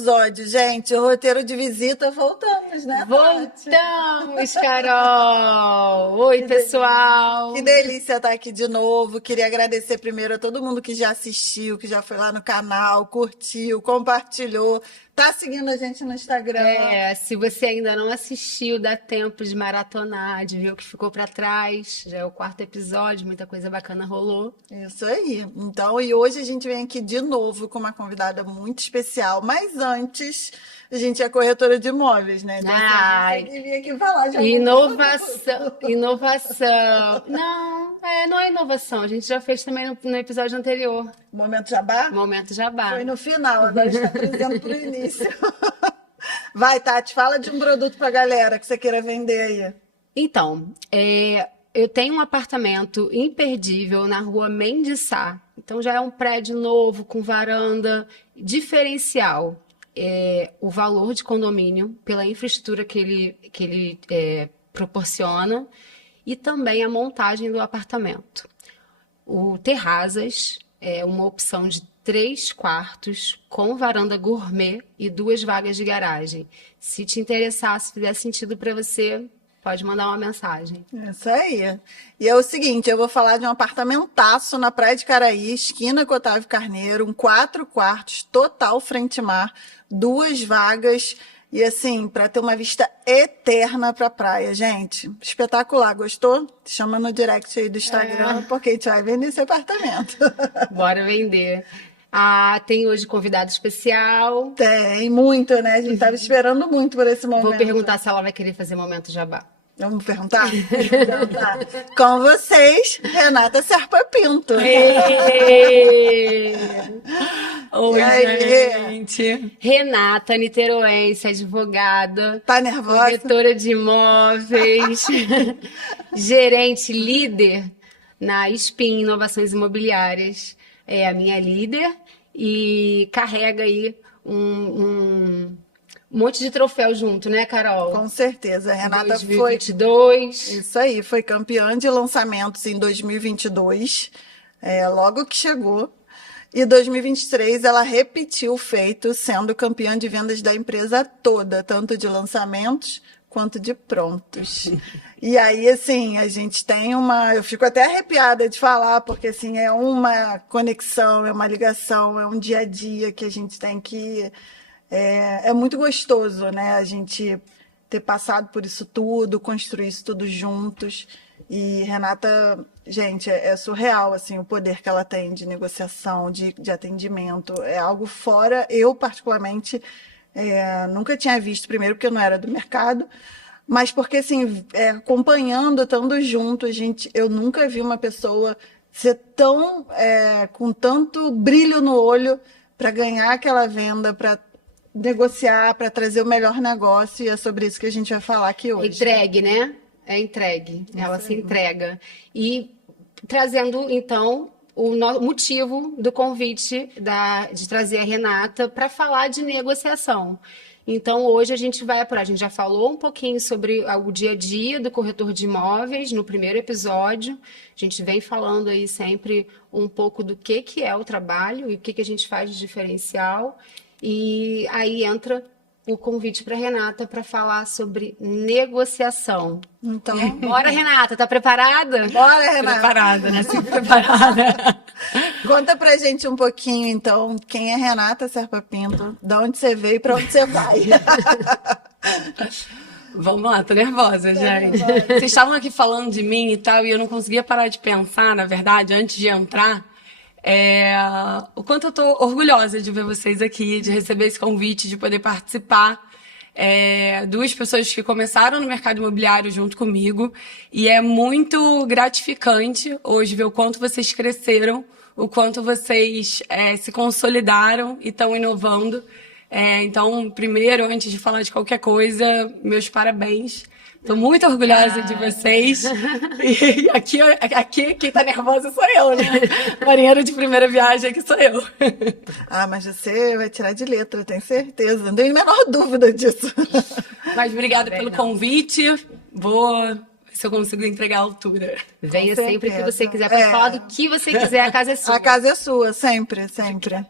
episódio, gente. O roteiro de visita, voltamos, né, Tati? Voltamos, Carol! Oi, pessoal! Que delícia estar aqui de novo. Queria agradecer primeiro a todo mundo que já assistiu, que já foi lá no canal, curtiu, compartilhou. Tá seguindo a gente no Instagram. Se você ainda não assistiu, dá tempo de maratonar, de ver o que ficou pra trás. Já é o 4º episódio, muita coisa bacana rolou. Isso aí. Então, e hoje a gente vem aqui de novo com uma convidada muito especial. Mas antes, a gente é corretora de imóveis, né? Então, Ai, você devia aqui falar de inovação. Não é inovação. A gente já fez também no episódio anterior. Momento Jabá? Momento Jabá. Foi no final, agora está apresentando para o início. Vai, Tati, fala de um produto para a galera que você queira vender aí. Então, eu tenho um apartamento imperdível na rua Mendes Sá. Então, já é um prédio novo, com varanda, diferencial. O valor de condomínio, pela infraestrutura que ele proporciona, e também a montagem do apartamento. O terrazas é uma opção de 3 quartos com varanda gourmet e 2 vagas de garagem. Se te interessar, se fizer sentido para você, pode mandar uma mensagem. Isso aí. E é o seguinte, eu vou falar de um apartamentaço na Praia de Caraí, esquina com Otávio Carneiro, 4 quartos, total frente-mar, 2 vagas e assim, para ter uma vista eterna para a praia, gente. Espetacular, gostou? Chama no direct aí do Instagram, porque a gente vai vender esse apartamento. Bora vender. Tem hoje convidado especial. Tem, muito, né? A gente estava esperando muito por esse momento. Vou perguntar se ela vai querer fazer momento jabá. Vamos perguntar? Com vocês, Renata Serpa Pinto. Oi, gente. Renata, niteroense, advogada. Tá nervosa? Corretora de imóveis. Gerente, líder na SPIN, Inovações Imobiliárias. É a minha líder e carrega aí um monte de troféu junto, né, Carol? Com certeza. A Renata 2022. Isso aí, foi campeã de lançamentos em 2022, logo que chegou. E 2023 ela repetiu o feito, sendo campeã de vendas da empresa toda, tanto de lançamentos quanto de prontos. E aí, assim, a gente tem eu fico até arrepiada de falar, porque, assim, é uma conexão, é uma ligação, é um dia a dia que a gente tem que... É muito gostoso, né? A gente ter passado por isso tudo, construir isso tudo juntos. E Renata, gente, é surreal, assim, o poder que ela tem de negociação, de atendimento. É algo fora, eu particularmente... nunca tinha visto, primeiro porque eu não era do mercado, mas porque, assim, acompanhando, estando junto, eu nunca vi uma pessoa ser tão, com tanto brilho no olho para ganhar aquela venda, para negociar, para trazer o melhor negócio, e é sobre isso que a gente vai falar aqui hoje. Entregue, né? É entregue, ela se entrega. E trazendo, então, o motivo do convite de trazer a Renata para falar de negociação. Então, hoje a gente vai apurar. A gente já falou um pouquinho sobre o dia a dia do corretor de imóveis no primeiro episódio. A gente vem falando aí sempre um pouco do que é o trabalho e o que a gente faz de diferencial. E aí entra o convite para Renata para falar sobre negociação. Então, bora, Renata, tá preparada? Bora, Renata. Preparada, né? Sempre preparada. Conta pra gente um pouquinho, então, quem é Renata Serpa Pinto, de onde você veio e para onde você vai. Vamos lá, tô nervosa, gente. Vocês estavam aqui falando de mim e tal, e eu não conseguia parar de pensar, na verdade, antes de entrar, o quanto eu tô orgulhosa de ver vocês aqui, de receber esse convite, de poder participar. 2 pessoas que começaram no mercado imobiliário junto comigo, e é muito gratificante hoje ver o quanto vocês cresceram, o quanto vocês se consolidaram e estão inovando. Então, primeiro, antes de falar de qualquer coisa, meus parabéns. Tô muito orgulhosa de vocês. E aqui quem tá nervosa sou eu, né? Marinheiro de primeira viagem aqui sou eu. Mas você vai tirar de letra, tenho certeza. Não tenho a menor dúvida disso. Mas obrigada pelo convite. Vou se eu consigo entregar a altura. Venha sempre que você quiser. Pode falar do que você quiser, a casa é sua. A casa é sua, sempre, sempre.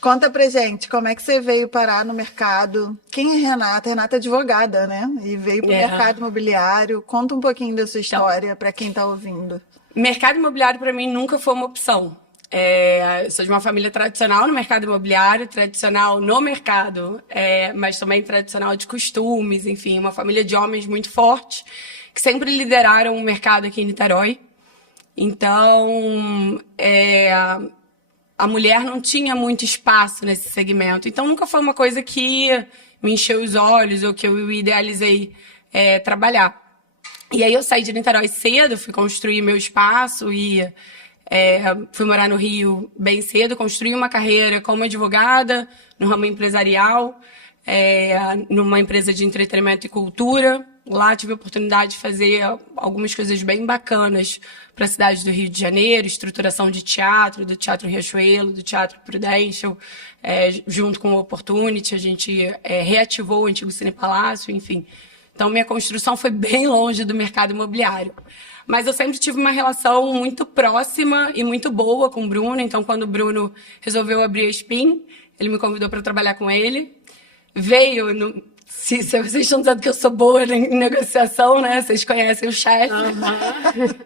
Conta pra gente, como é que você veio parar no mercado? Quem é Renata? Renata é advogada, né? E veio pro mercado imobiliário. Conta um pouquinho da sua história para quem tá ouvindo. Mercado imobiliário para mim nunca foi uma opção. Eu sou de uma família tradicional no mercado imobiliário, tradicional no mercado, mas também tradicional de costumes, enfim, uma família de homens muito forte, que sempre lideraram o mercado aqui em Niterói. Então, a mulher não tinha muito espaço nesse segmento. Então, nunca foi uma coisa que me encheu os olhos ou que eu idealizei trabalhar. E aí eu saí de Niterói cedo, fui construir meu espaço e fui morar no Rio bem cedo, construí uma carreira como advogada no ramo empresarial, numa empresa de entretenimento e cultura. Lá tive a oportunidade de fazer algumas coisas bem bacanas para a cidade do Rio de Janeiro, estruturação de teatro, do Teatro Riachuelo, do Teatro Prudential, junto com o Opportunity, a gente reativou o antigo Cine Palácio, enfim. Então, minha construção foi bem longe do mercado imobiliário. Mas eu sempre tive uma relação muito próxima e muito boa com o Bruno. Então, quando o Bruno resolveu abrir a Spin, ele me convidou para trabalhar com ele. Veio, se vocês estão dizendo que eu sou boa em negociação, né? Vocês conhecem o chefe.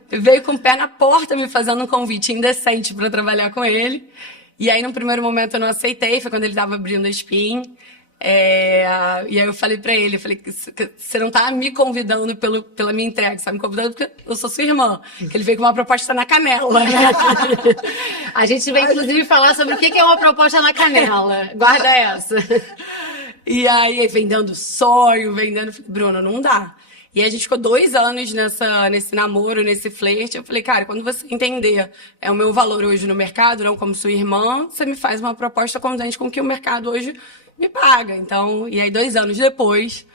Veio com o pé na porta me fazendo um convite indecente para trabalhar com ele. E aí, no primeiro momento, eu não aceitei. Foi quando ele estava abrindo a Spin. E aí eu falei pra ele, você não tá me convidando pela minha entrega, você tá me convidando porque eu sou sua irmã. Que ele veio com uma proposta na canela. A gente vai, inclusive, falar sobre o que é uma proposta na canela. Guarda essa. E aí, vendendo sonho, falei, Bruno, não dá. E aí a gente ficou 2 anos nesse namoro, nesse flerte. Eu falei, cara, quando você entender o meu valor hoje no mercado, não como sua irmã, você me faz uma proposta condizente com o que o mercado hoje me paga. Então, e aí 2 anos depois,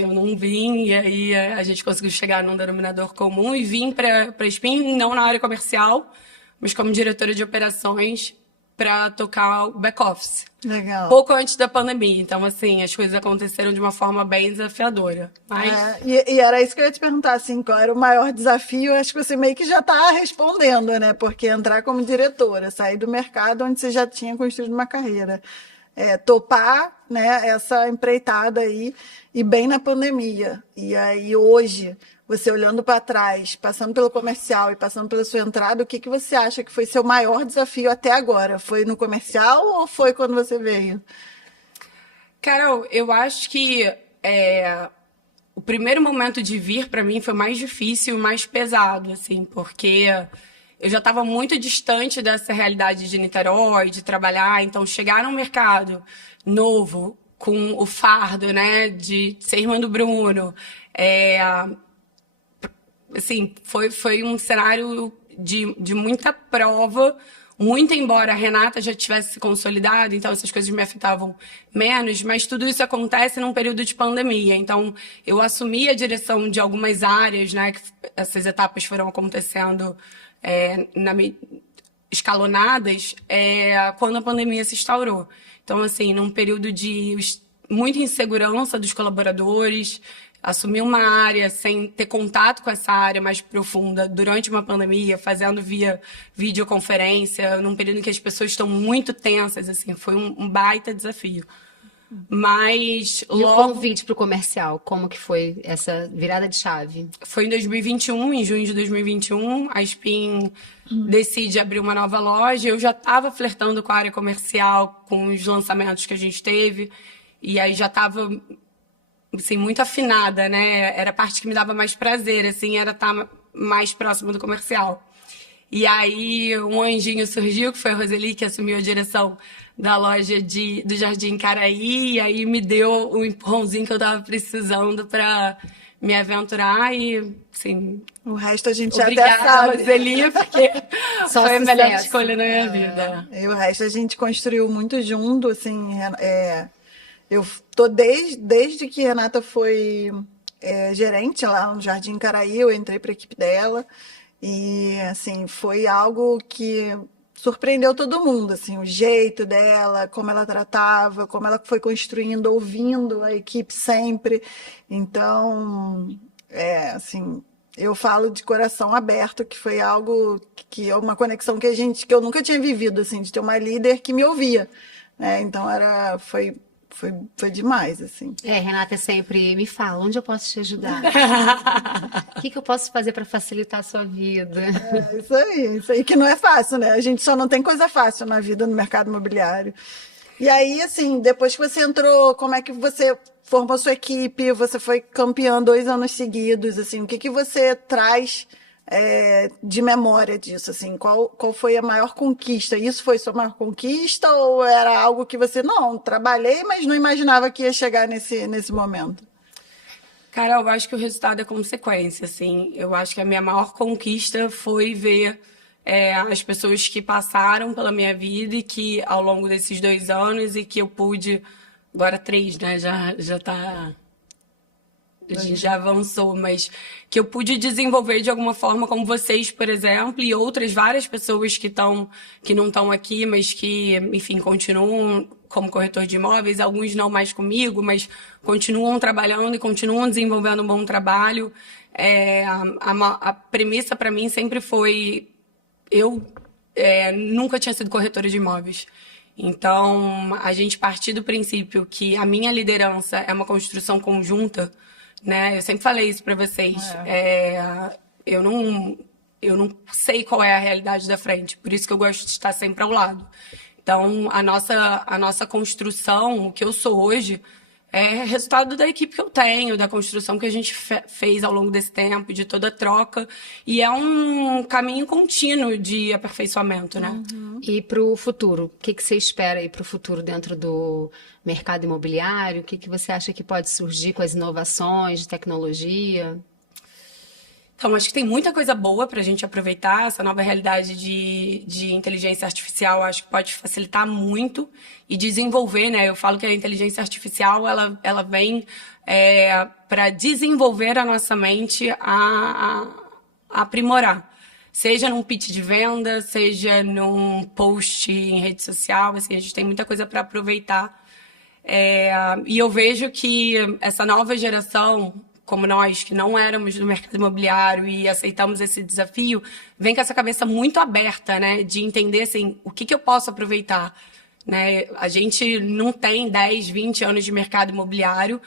eu não vim, e aí a gente conseguiu chegar num denominador comum e vim para a Spin, não na área comercial, mas como diretora de operações para tocar o back-office. Legal. Pouco antes da pandemia. Então, assim, as coisas aconteceram de uma forma bem desafiadora. Mas... E era isso que eu ia te perguntar, assim, qual era o maior desafio? Acho que você meio que já está respondendo, né? Porque entrar como diretora, sair do mercado onde você já tinha construído uma carreira. Topar, né, essa empreitada aí, e bem na pandemia. E aí, hoje, você olhando para trás, passando pelo comercial e passando pela sua entrada, o que você acha que foi seu maior desafio até agora? Foi no comercial ou foi quando você veio? Carol, eu acho que o primeiro momento de vir, para mim, foi mais difícil e mais pesado, assim, porque... eu já estava muito distante dessa realidade de Niterói, de trabalhar. Então, chegar num mercado novo, com o fardo, né, de ser irmã do Bruno, assim, foi um cenário de muita prova, muito embora a Renata já tivesse se consolidado, então essas coisas me afetavam menos, mas tudo isso acontece num período de pandemia. Então, eu assumi a direção de algumas áreas, né, que essas etapas foram acontecendo escalonadas quando a pandemia se instaurou. Então, assim, num período de muita insegurança dos colaboradores, assumir uma área sem ter contato com essa área mais profunda durante uma pandemia, fazendo via videoconferência, num período em que as pessoas estão muito tensas, assim, foi um baita desafio. Mas logo... E o convite para o comercial, como que foi essa virada de chave? Foi em 2021, em junho de 2021, a Spin decide abrir uma nova loja. Eu já estava flertando com a área comercial, com os lançamentos que a gente teve, e aí já estava, assim, muito afinada, né? Era a parte que me dava mais prazer, assim, era estar mais próximo do comercial. E aí um anjinho surgiu, que foi a Roseli, que assumiu a direção da loja do Jardim Caraí, e aí me deu o empurrãozinho que eu estava precisando para me aventurar e, assim... O resto a gente obrigada, até sabe. Roseli, porque só foi sucesso. A melhor escolha na minha vida. E o resto a gente construiu muito junto, assim... eu tô desde que Renata foi gerente lá no Jardim Caraí, eu entrei para a equipe dela, e, assim, foi algo que surpreendeu todo mundo, assim, o jeito dela, como ela tratava, como ela foi construindo, ouvindo a equipe sempre. Então, assim, eu falo de coração aberto, que foi algo que é uma conexão que eu nunca tinha vivido, assim, de ter uma líder que me ouvia, né? Então foi demais, assim. Renata sempre me fala, onde eu posso te ajudar? O que eu posso fazer para facilitar a sua vida? Isso aí que não é fácil, né? A gente só não tem coisa fácil na vida no mercado imobiliário. E aí, assim, depois que você entrou, como é que você formou sua equipe? Você foi campeã 2 anos seguidos, assim, o que você traz de memória disso, assim? Qual foi a maior conquista? Isso foi sua maior conquista ou era algo que você, não, trabalhei, mas não imaginava que ia chegar nesse momento? Cara, eu acho que o resultado é consequência, assim. Eu acho que a minha maior conquista foi ver as pessoas que passaram pela minha vida e que ao longo desses 2 anos e que eu pude... Agora 3, né? Já tá... A gente já avançou, mas que eu pude desenvolver de alguma forma, como vocês, por exemplo, e outras várias pessoas que não estão aqui, mas que, enfim, continuam como corretor de imóveis, alguns não mais comigo, mas continuam trabalhando e continuam desenvolvendo um bom trabalho. A premissa para mim sempre foi... Eu nunca tinha sido corretora de imóveis. Então, a gente partir do princípio que a minha liderança é uma construção conjunta, né? Eu sempre falei isso para vocês. Eu não sei qual é a realidade da frente, por isso que eu gosto de estar sempre ao lado. Então, a nossa construção, o que eu sou hoje, é resultado da equipe que eu tenho, da construção que a gente fez ao longo desse tempo, de toda a troca. E é um caminho contínuo de aperfeiçoamento, né? Uhum. E para o futuro? O que você espera aí para o futuro dentro do mercado imobiliário? O que você acha que pode surgir com as inovações de tecnologia? Então, acho que tem muita coisa boa para a gente aproveitar. Essa nova realidade de inteligência artificial, acho que pode facilitar muito e desenvolver, né? Eu falo que a inteligência artificial, ela vem para desenvolver a nossa mente a aprimorar. Seja num pitch de venda, seja num post em rede social, assim, a gente tem muita coisa para aproveitar. E eu vejo que essa nova geração, como nós, que não éramos do mercado imobiliário e aceitamos esse desafio, vem com essa cabeça muito aberta, né? De entender, assim, o que eu posso aproveitar, né? A gente não tem 10, 20 anos de mercado imobiliário,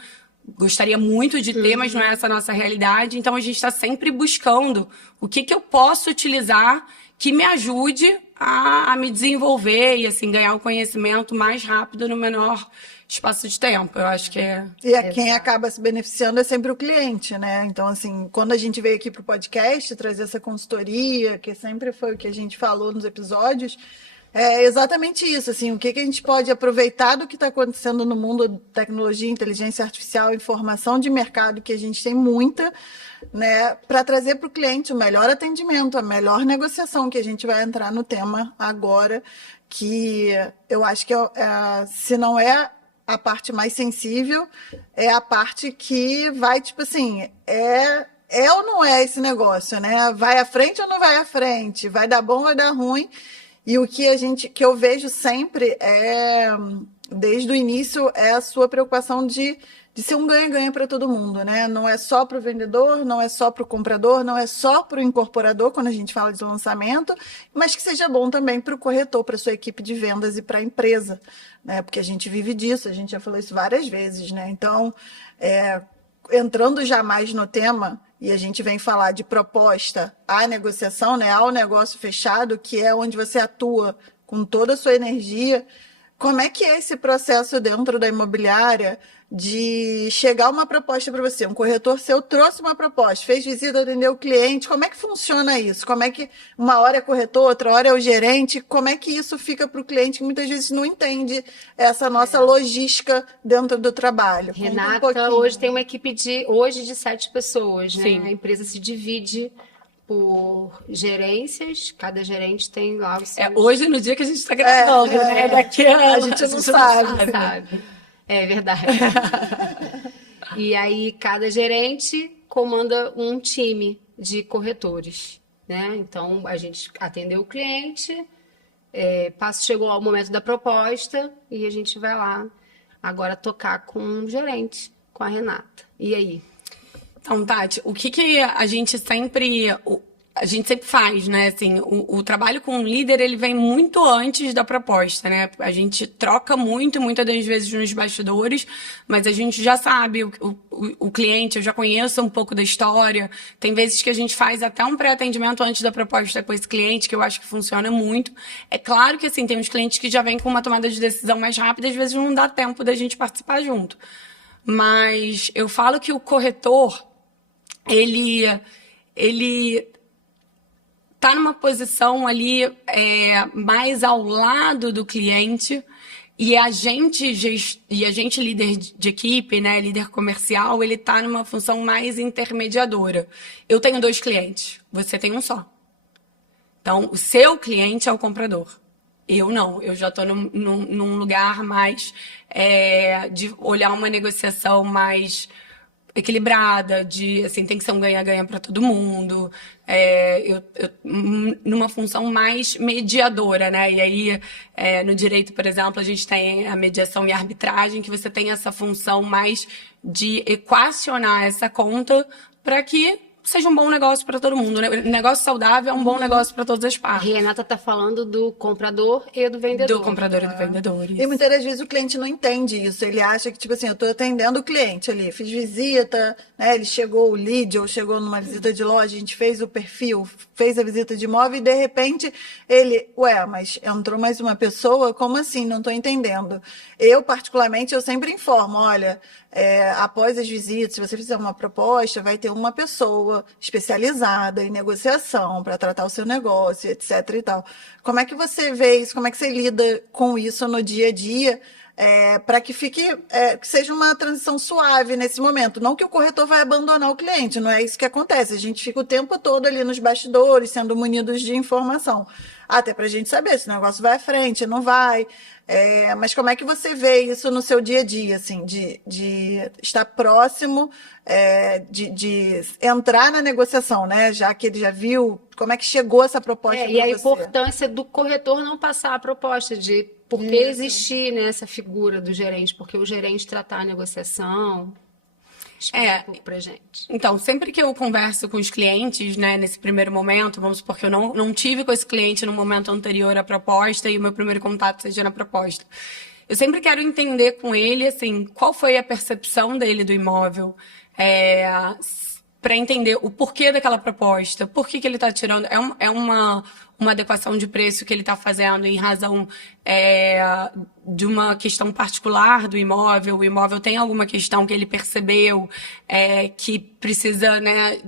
gostaria muito de ter, mas não é essa a nossa realidade. Então, a gente está sempre buscando o que eu posso utilizar que me ajude a me desenvolver e, assim, ganhar o conhecimento mais rápido no menor espaço de tempo. Eu acho que é... E quem acaba se beneficiando é sempre o cliente, né? Então, assim, quando a gente veio aqui para o podcast trazer essa consultoria, que sempre foi o que a gente falou nos episódios, é exatamente isso, assim, o que a gente pode aproveitar do que está acontecendo no mundo de tecnologia, inteligência artificial, informação de mercado, que a gente tem muita, né, para trazer para o cliente o melhor atendimento, a melhor negociação, que a gente vai entrar no tema agora, que eu acho que se não é a parte mais sensível, é a parte que vai, tipo assim, ou não é esse negócio, né? Vai à frente ou não vai à frente? Vai dar bom ou vai dar ruim? E o que eu vejo sempre desde o início, é a sua preocupação de ser um ganha-ganha para todo mundo, né? Não é só para o vendedor, não é só para o comprador, não é só para o incorporador, quando a gente fala de lançamento, mas que seja bom também para o corretor, para a sua equipe de vendas e para a empresa, né? Porque a gente vive disso, a gente já falou isso várias vezes, né? Então, entrando já mais no tema, e a gente vem falar de proposta à negociação, né? Ao negócio fechado, que é onde você atua com toda a sua energia. Como é que é esse processo dentro da imobiliária de chegar uma proposta para você? Um corretor seu trouxe uma proposta, fez visita, atendeu o cliente. Como é que funciona isso? Como é que uma hora é corretor, outra hora é o gerente? Como é que isso fica para o cliente que muitas vezes não entende essa nossa logística dentro do trabalho? Renata, hoje tem uma equipe de 7 pessoas, né? Sim. A empresa se divide por gerências, cada gerente tem lá os seus... hoje, no dia que a gente está gravando, né? Daqui a gente não sabe. É verdade. E aí, cada gerente comanda um time de corretores, né? Então, a gente atendeu o cliente, chegou ao momento da proposta e a gente vai lá agora tocar com o gerente, com a Renata. E aí? Então, Tati, o que a gente sempre faz, né? Assim, o trabalho com o líder, ele vem muito antes da proposta, né? A gente troca muitas das vezes nos bastidores, mas a gente já sabe o cliente, eu já conheço um pouco da história. Tem vezes que a gente faz até um pré-atendimento antes da proposta com esse cliente, que eu acho que funciona muito. É claro que, assim, tem uns clientes que já vêm com uma tomada de decisão mais rápida, às vezes não dá tempo da gente participar junto. Mas eu falo que o corretor, ele tá numa posição ali mais ao lado do cliente, e a gente líder de equipe, né, líder comercial, ele tá numa função mais intermediadora. Eu tenho 2 clientes, você tem um só. Então, o seu cliente é o comprador. Eu não, eu já estou num lugar mais de olhar uma negociação mais equilibrada, de, assim, tem que ser um ganha-ganha para todo mundo, numa função mais mediadora, né? E aí, no direito, por exemplo, a gente tem a mediação e a arbitragem, que você tem essa função mais de equacionar essa conta para que seja um bom negócio para todo mundo, né? Negócio saudável é um bom negócio para todas as partes. Renata está falando do comprador e do vendedor. Do comprador e do vendedor. E muitas das vezes o cliente não entende isso. Ele acha que, tipo assim, eu estou atendendo o cliente ali, fiz visita, né? Ele chegou o lead ou chegou numa visita de loja, a gente fez o perfil, fez a visita de imóvel e de repente ele, mas entrou mais uma pessoa? Como assim? Não estou entendendo. Eu, particularmente, eu sempre informo, olha, após as visitas, se você fizer uma proposta, vai ter uma pessoa especializada em negociação para tratar o seu negócio, etc. e tal. Como é que você vê isso? Como é que você lida com isso no dia a dia? Para que que seja uma transição suave nesse momento. Não que o corretor vai abandonar o cliente, não é isso que acontece. A gente fica o tempo todo ali nos bastidores, sendo munidos de informação. Até para a gente saber se o negócio vai à frente, não vai. Mas como é que você vê isso no seu dia a dia, assim, de estar próximo, de entrar na negociação, né? Já que ele já viu, como é que chegou essa proposta para você? E a importância do corretor não passar a proposta de por que existir, né, essa figura do gerente, porque o gerente tratar a negociação. Explica um pouco pra gente. Então, sempre que eu converso com os clientes, né, nesse primeiro momento, vamos supor que eu não tive com esse cliente no momento anterior à proposta e o meu primeiro contato seja na proposta. Eu sempre quero entender com ele, assim, qual foi a percepção dele do imóvel, para entender o porquê daquela proposta, por que ele está tirando. É uma adequação de preço que ele está fazendo em razão de uma questão particular do imóvel. O imóvel tem alguma questão que ele percebeu que precisa, né,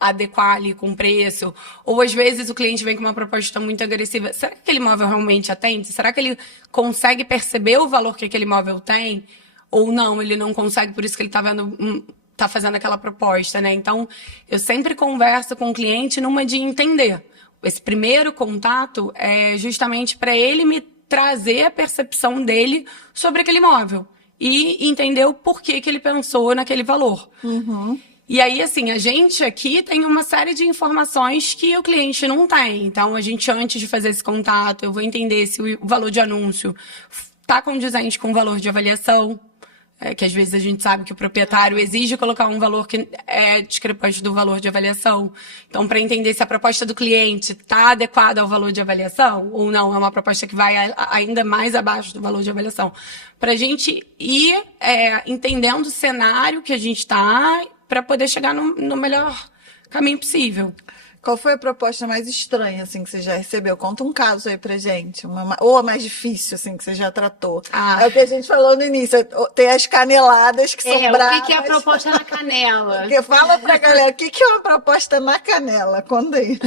adequar ali com o preço. Ou, às vezes, o cliente vem com uma proposta muito agressiva. Será que aquele imóvel realmente atende? Será que ele consegue perceber o valor que aquele imóvel tem? Ou não, ele não consegue, por isso que ele está vendo... tá fazendo aquela proposta, né? Então, eu sempre converso com o cliente numa de entender. Esse primeiro contato é justamente para ele me trazer a percepção dele sobre aquele imóvel e entender o porquê que ele pensou naquele valor. Uhum. E aí, assim, a gente aqui tem uma série de informações que o cliente não tem. Então, a gente, antes de fazer esse contato, eu vou entender se o valor de anúncio está condizente com o valor de avaliação, que às vezes a gente sabe que o proprietário exige colocar um valor que é discrepante do valor de avaliação. Então, para entender se a proposta do cliente está adequada ao valor de avaliação ou não, é uma proposta que vai ainda mais abaixo do valor de avaliação. Para a gente ir entendendo o cenário que a gente está para poder chegar no melhor caminho possível. Qual foi a proposta mais estranha, assim, que você já recebeu? Conta um caso aí pra gente. Ou a mais difícil, assim, que você já tratou. É o que a gente falou no início. Tem as caneladas que são bravas. O que é a proposta na canela? Porque fala pra galera, o que é uma proposta na canela? Conta aí.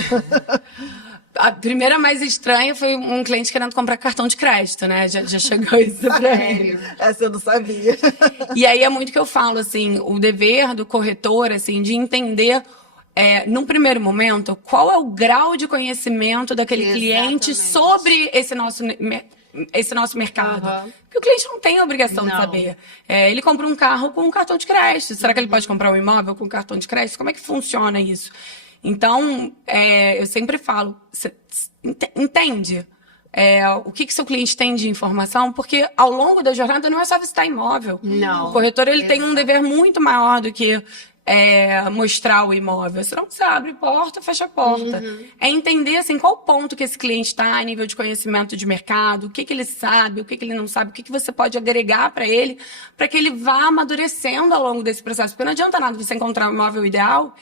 A primeira mais estranha foi um cliente querendo comprar cartão de crédito, né? Já chegou isso pra ele. Essa eu não sabia. E aí é muito que eu falo, assim, o dever do corretor, assim, de entender... num primeiro momento, qual é o grau de conhecimento daquele cliente sobre esse nosso mercado? Uhum. Porque o cliente não tem a obrigação de saber. Ele compra um carro com um cartão de crédito. Será que ele pode comprar um imóvel com um cartão de crédito? Como é que funciona isso? Então, eu sempre falo, você entende o que seu cliente tem de informação, porque ao longo da jornada não é só visitar imóvel. Não. O corretor ele tem um dever muito maior do que mostrar o imóvel. Senão você abre porta, fecha a porta. É entender, assim, qual ponto que esse cliente está a nível de conhecimento de mercado, o que ele sabe, o que ele não sabe, o que você pode agregar para ele, para que ele vá amadurecendo ao longo desse processo. Porque não adianta nada você encontrar o imóvel ideal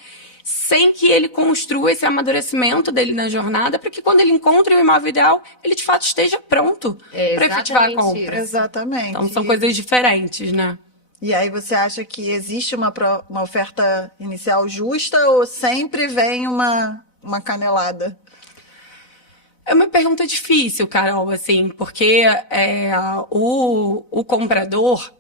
sem que ele construa esse amadurecimento dele na jornada, para que quando ele encontre o imóvel ideal, ele de fato esteja pronto para efetivar a compra. Exatamente. Então são coisas diferentes, né? E aí você acha que existe uma oferta inicial justa ou sempre vem uma canelada? É uma pergunta difícil, Carol, assim, porque o comprador,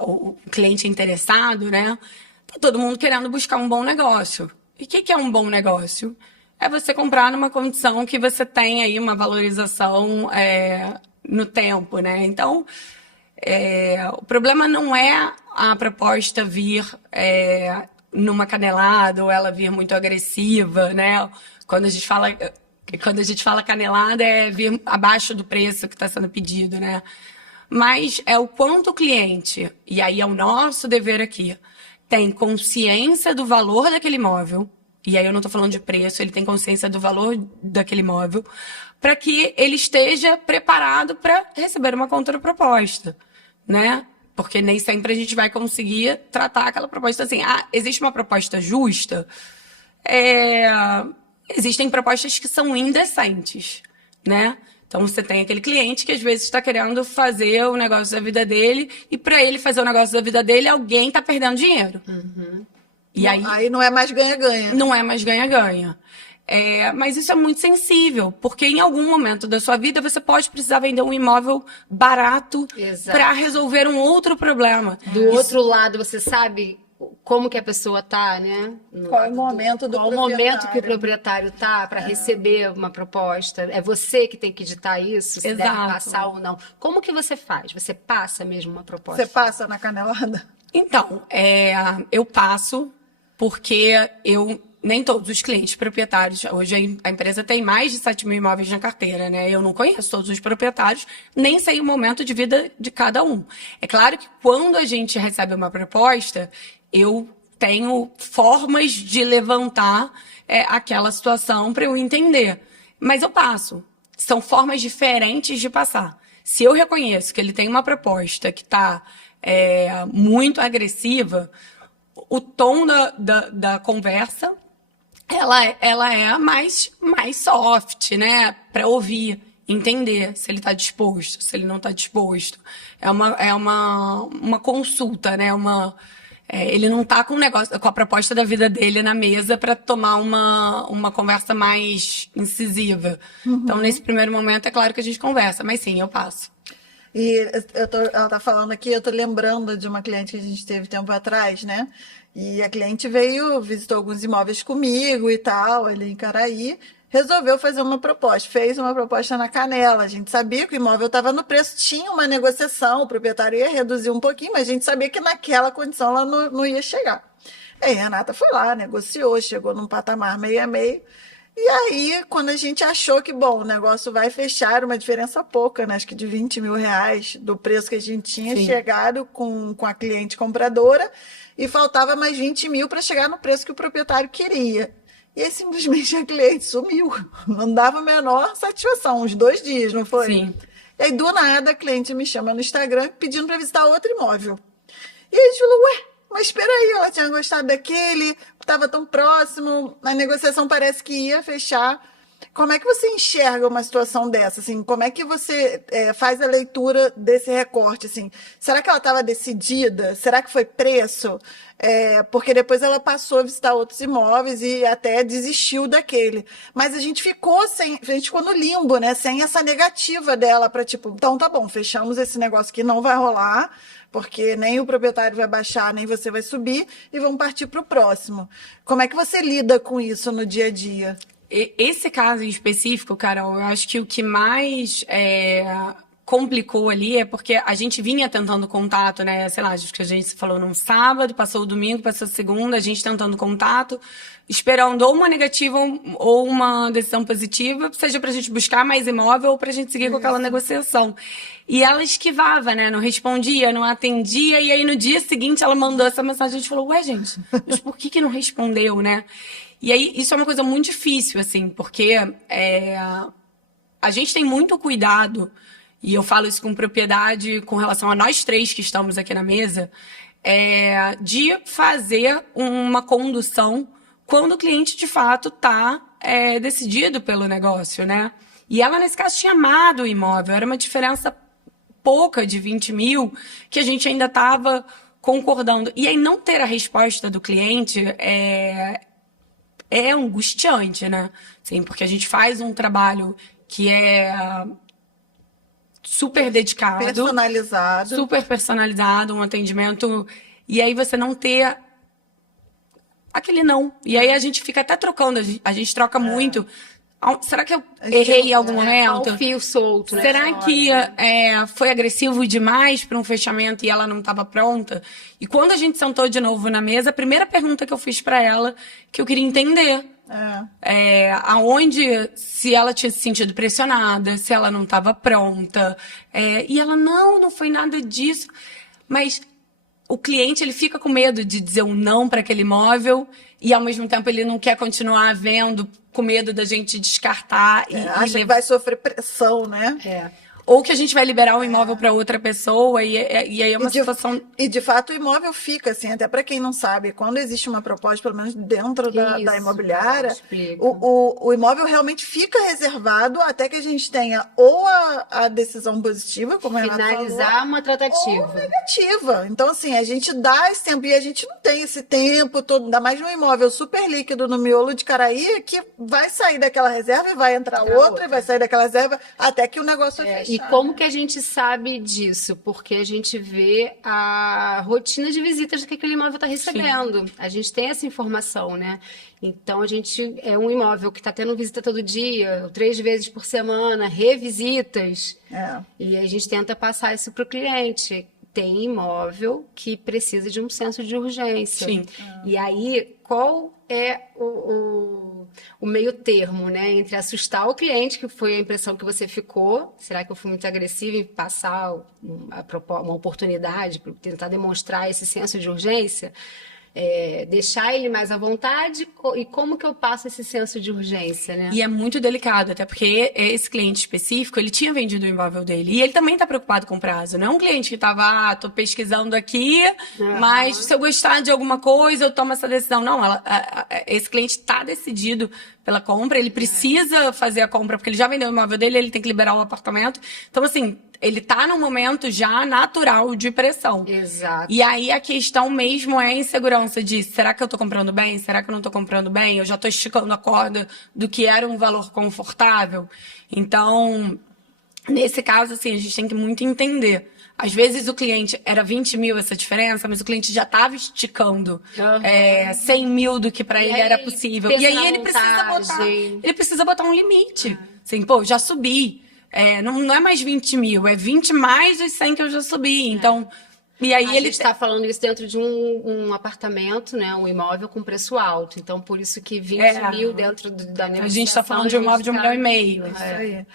o cliente interessado, né? Tá todo mundo querendo buscar um bom negócio. E o que é um bom negócio? É você comprar numa condição que você tem aí uma valorização no tempo, né? Então, o problema não é a proposta vir numa canelada ou ela vir muito agressiva, né? Quando a gente fala canelada, é vir abaixo do preço que está sendo pedido, né? Mas é o quanto o cliente, e aí é o nosso dever aqui, tem consciência do valor daquele imóvel, e aí eu não estou falando de preço, ele tem consciência do valor daquele imóvel, para que ele esteja preparado para receber uma contraproposta, né? Porque nem sempre a gente vai conseguir tratar aquela proposta assim. Existe uma proposta justa? Existem propostas que são indecentes, né? Então, você tem aquele cliente que, às vezes, está querendo fazer o negócio da vida dele e, para ele fazer o negócio da vida dele, alguém está perdendo dinheiro. E aí não é mais ganha-ganha. Não é mais ganha-ganha. Mas isso é muito sensível, porque em algum momento da sua vida você pode precisar vender um imóvel barato para resolver um outro problema. Do outro lado, você sabe como que a pessoa tá, né? Qual é o momento do Qual o momento que o proprietário tá para receber uma proposta? É você que tem que ditar isso, se deve passar ou não. Como que você faz? Você passa mesmo uma proposta? Você passa na canelada? Então, eu passo porque nem todos os clientes proprietários, hoje a empresa tem mais de 7 mil imóveis na carteira, né? Eu não conheço todos os proprietários, nem sei o momento de vida de cada um. É claro que quando a gente recebe uma proposta, eu tenho formas de levantar aquela situação para eu entender. Mas eu passo. São formas diferentes de passar. Se eu reconheço que ele tem uma proposta que está muito agressiva, o tom da conversa ela é mais soft, né? Para ouvir, entender se ele está disposto, se ele não está disposto. É uma consulta, né? Ele não está com a proposta da vida dele na mesa para tomar uma conversa mais incisiva. Então, nesse primeiro momento, é claro que a gente conversa, mas sim, eu passo. E ela está falando aqui, eu estou lembrando de uma cliente que a gente teve tempo atrás, né? E a cliente visitou alguns imóveis comigo e tal, ali em Caraí, resolveu fazer uma proposta, fez uma proposta na canela. A gente sabia que o imóvel estava no preço, tinha uma negociação, o proprietário ia reduzir um pouquinho, mas a gente sabia que naquela condição ela não ia chegar. Aí a Renata foi lá, negociou, chegou num patamar meio a meio. E aí, quando a gente achou que, bom, o negócio vai fechar, uma diferença pouca, né? Acho que de 20 mil reais do preço que a gente tinha chegado com a cliente compradora, e faltava mais 20 mil para chegar no preço que o proprietário queria. E aí, simplesmente, a cliente sumiu. Não dava a menor satisfação, uns 2 dias, não foi? Sim. E aí, do nada, a cliente me chama no Instagram pedindo para visitar outro imóvel. E aí a gente falou, mas espera aí, ela tinha gostado daquele, estava tão próximo, a negociação parece que ia fechar. Como é que você enxerga uma situação dessa? Assim, como é que você faz a leitura desse recorte? Assim, será que ela estava decidida? Será que foi preço? Porque depois ela passou a visitar outros imóveis e até desistiu daquele. Mas a gente ficou no limbo, né? Sem essa negativa dela para tipo, então tá bom, fechamos esse negócio que não vai rolar, porque nem o proprietário vai baixar, nem você vai subir, e vamos partir para o próximo. Como é que você lida com isso no dia a dia? Esse caso em específico, Carol, eu acho que o que mais complicou ali é porque a gente vinha tentando contato, né? Sei lá, acho que a gente falou num sábado, passou o domingo, passou a segunda, a gente tentando contato, esperando ou uma negativa ou uma decisão positiva, seja pra gente buscar mais imóvel ou pra gente seguir com aquela negociação. E ela esquivava, né? Não respondia, não atendia, e aí no dia seguinte ela mandou essa mensagem, a gente falou, ué, gente, mas por que não respondeu, né? E aí isso é uma coisa muito difícil, assim, porque a gente tem muito cuidado, e eu falo isso com propriedade com relação a nós três que estamos aqui na mesa, de fazer uma condução quando o cliente, de fato, está decidido pelo negócio, né? E ela, nesse caso, tinha amado o imóvel. Era uma diferença pouca de 20 mil que a gente ainda estava concordando. E aí, não ter a resposta do cliente é angustiante, né? Sim, porque a gente faz um trabalho que é super dedicado. Personalizado. Super personalizado, um atendimento. E aí você não ter aquele não. E aí a gente fica até trocando, a gente troca muito. Será que eu errei em algum momento? O fio solto, né? Será que foi agressivo demais para um fechamento e ela não estava pronta? E quando a gente sentou de novo na mesa, a primeira pergunta que eu fiz para ela, que eu queria entender, aonde, se ela tinha se sentido pressionada, se ela não estava pronta. E ela, não foi nada disso. Mas o cliente, ele fica com medo de dizer um não para aquele imóvel e, ao mesmo tempo, ele não quer continuar vendo, com medo da gente descartar. Acha que vai sofrer pressão, né? Ou que a gente vai liberar o imóvel para outra pessoa, e aí é uma situação... E, de fato, o imóvel fica, assim, até para quem não sabe, quando existe uma proposta, pelo menos dentro da imobiliária, o imóvel realmente fica reservado até que a gente tenha ou a decisão positiva, como a Renata finalizar falou, uma tratativa. ou negativa. Então, assim, a gente dá esse tempo, e a gente não tem esse tempo todo, ainda mais num imóvel super líquido no miolo de Caraí, que vai sair daquela reserva e vai entrar outra, e vai sair daquela reserva, até que o negócio é fechado. E como que a gente sabe disso? Porque a gente vê a rotina de visitas que aquele imóvel está recebendo. Sim. A gente tem essa informação, né? Então, a gente é um imóvel que está tendo visita todo dia, 3 vezes por semana, revisitas. E a gente tenta passar isso para o cliente. Tem imóvel que precisa de um senso de urgência. Sim. E aí, qual é o meio termo, né? Entre assustar o cliente, que foi a impressão que você ficou, será que eu fui muito agressiva em passar uma oportunidade para tentar demonstrar esse senso de urgência? Deixar ele mais à vontade e como que eu passo esse senso de urgência, né? E é muito delicado, até porque esse cliente específico, ele tinha vendido o imóvel dele e ele também está preocupado com o prazo, não é um cliente que estava, tô pesquisando aqui, mas se eu gostar de alguma coisa, eu tomo essa decisão. Não, esse cliente está decidido pela compra, ele precisa fazer a compra, porque ele já vendeu o imóvel dele, ele tem que liberar o apartamento. Então, assim, ele tá num momento já natural de pressão. Exato. E aí a questão mesmo é a insegurança de, será que eu tô comprando bem? Será que eu não tô comprando bem? Eu já tô esticando a corda do que era um valor confortável? Então, nesse caso, assim, a gente tem que muito entender. Às vezes o cliente era 20 mil essa diferença, mas o cliente já estava esticando 100 mil do que para ele era possível. E aí ele precisa botar um limite. Assim, pô, já subi. Não é mais 20 mil, é 20 mais os 100 que eu já subi. Então, e aí ele está falando isso dentro de um apartamento, né? Um imóvel com preço alto. Então, por isso que 20 mil dentro da negociação. A gente está falando de um imóvel de 1,5 milhão. Isso aí.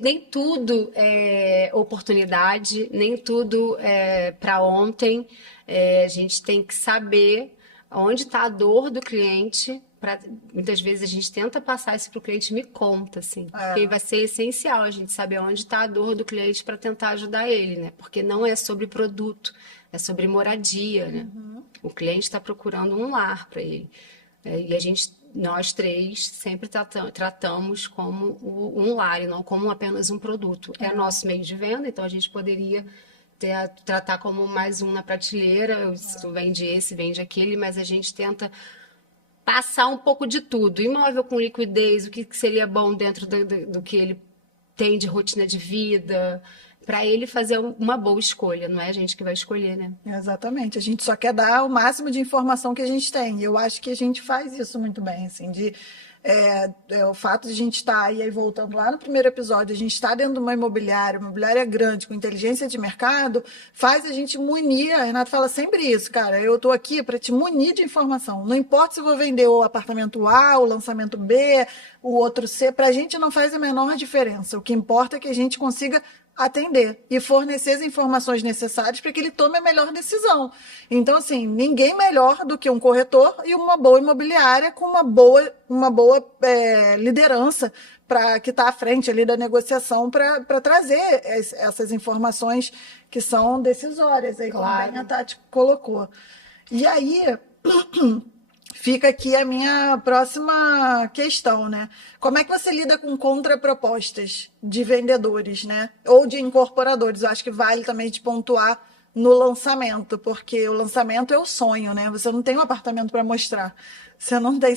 Nem tudo é oportunidade, nem tudo é para ontem. A gente tem que saber onde está a dor do cliente. Muitas vezes a gente tenta passar isso para o cliente, me conta, assim. Porque vai ser essencial a gente saber onde está a dor do cliente para tentar ajudar ele, né? Porque não é sobre produto, é sobre moradia, né? O cliente está procurando um lar para ele. E nós três sempre tratamos como um lar e não como apenas um produto. É nosso meio de venda, então a gente poderia tratar como mais um na prateleira. Se tu vende esse, vende aquele, mas a gente tenta passar um pouco de tudo. Imóvel com liquidez, o que seria bom dentro do que ele tem de rotina de vida, para ele fazer uma boa escolha. Não é a gente que vai escolher, né? Exatamente. A gente só quer dar o máximo de informação que a gente tem. E eu acho que a gente faz isso muito bem, assim, de O fato de a gente estar, e aí voltando lá no primeiro episódio, a gente está dentro de uma imobiliária grande, com inteligência de mercado, faz a gente munir, a Renata fala sempre isso, cara, eu estou aqui para te munir de informação, não importa se eu vou vender o apartamento A, o lançamento B, o outro C, para a gente não faz a menor diferença, o que importa é que a gente consiga atender e fornecer as informações necessárias para que ele tome a melhor decisão. Então, assim, ninguém melhor do que um corretor e uma boa imobiliária com uma boa liderança que está à frente ali da negociação para trazer essas informações que são decisórias, aí, Claro. como bem a Tati colocou. E aí... Fica aqui a minha próxima questão, né? Como é que você lida com contrapropostas de vendedores, né? Ou de incorporadores? Eu acho que vale também de pontuar no lançamento, porque o lançamento é o sonho, né? Você não tem um apartamento para mostrar. Você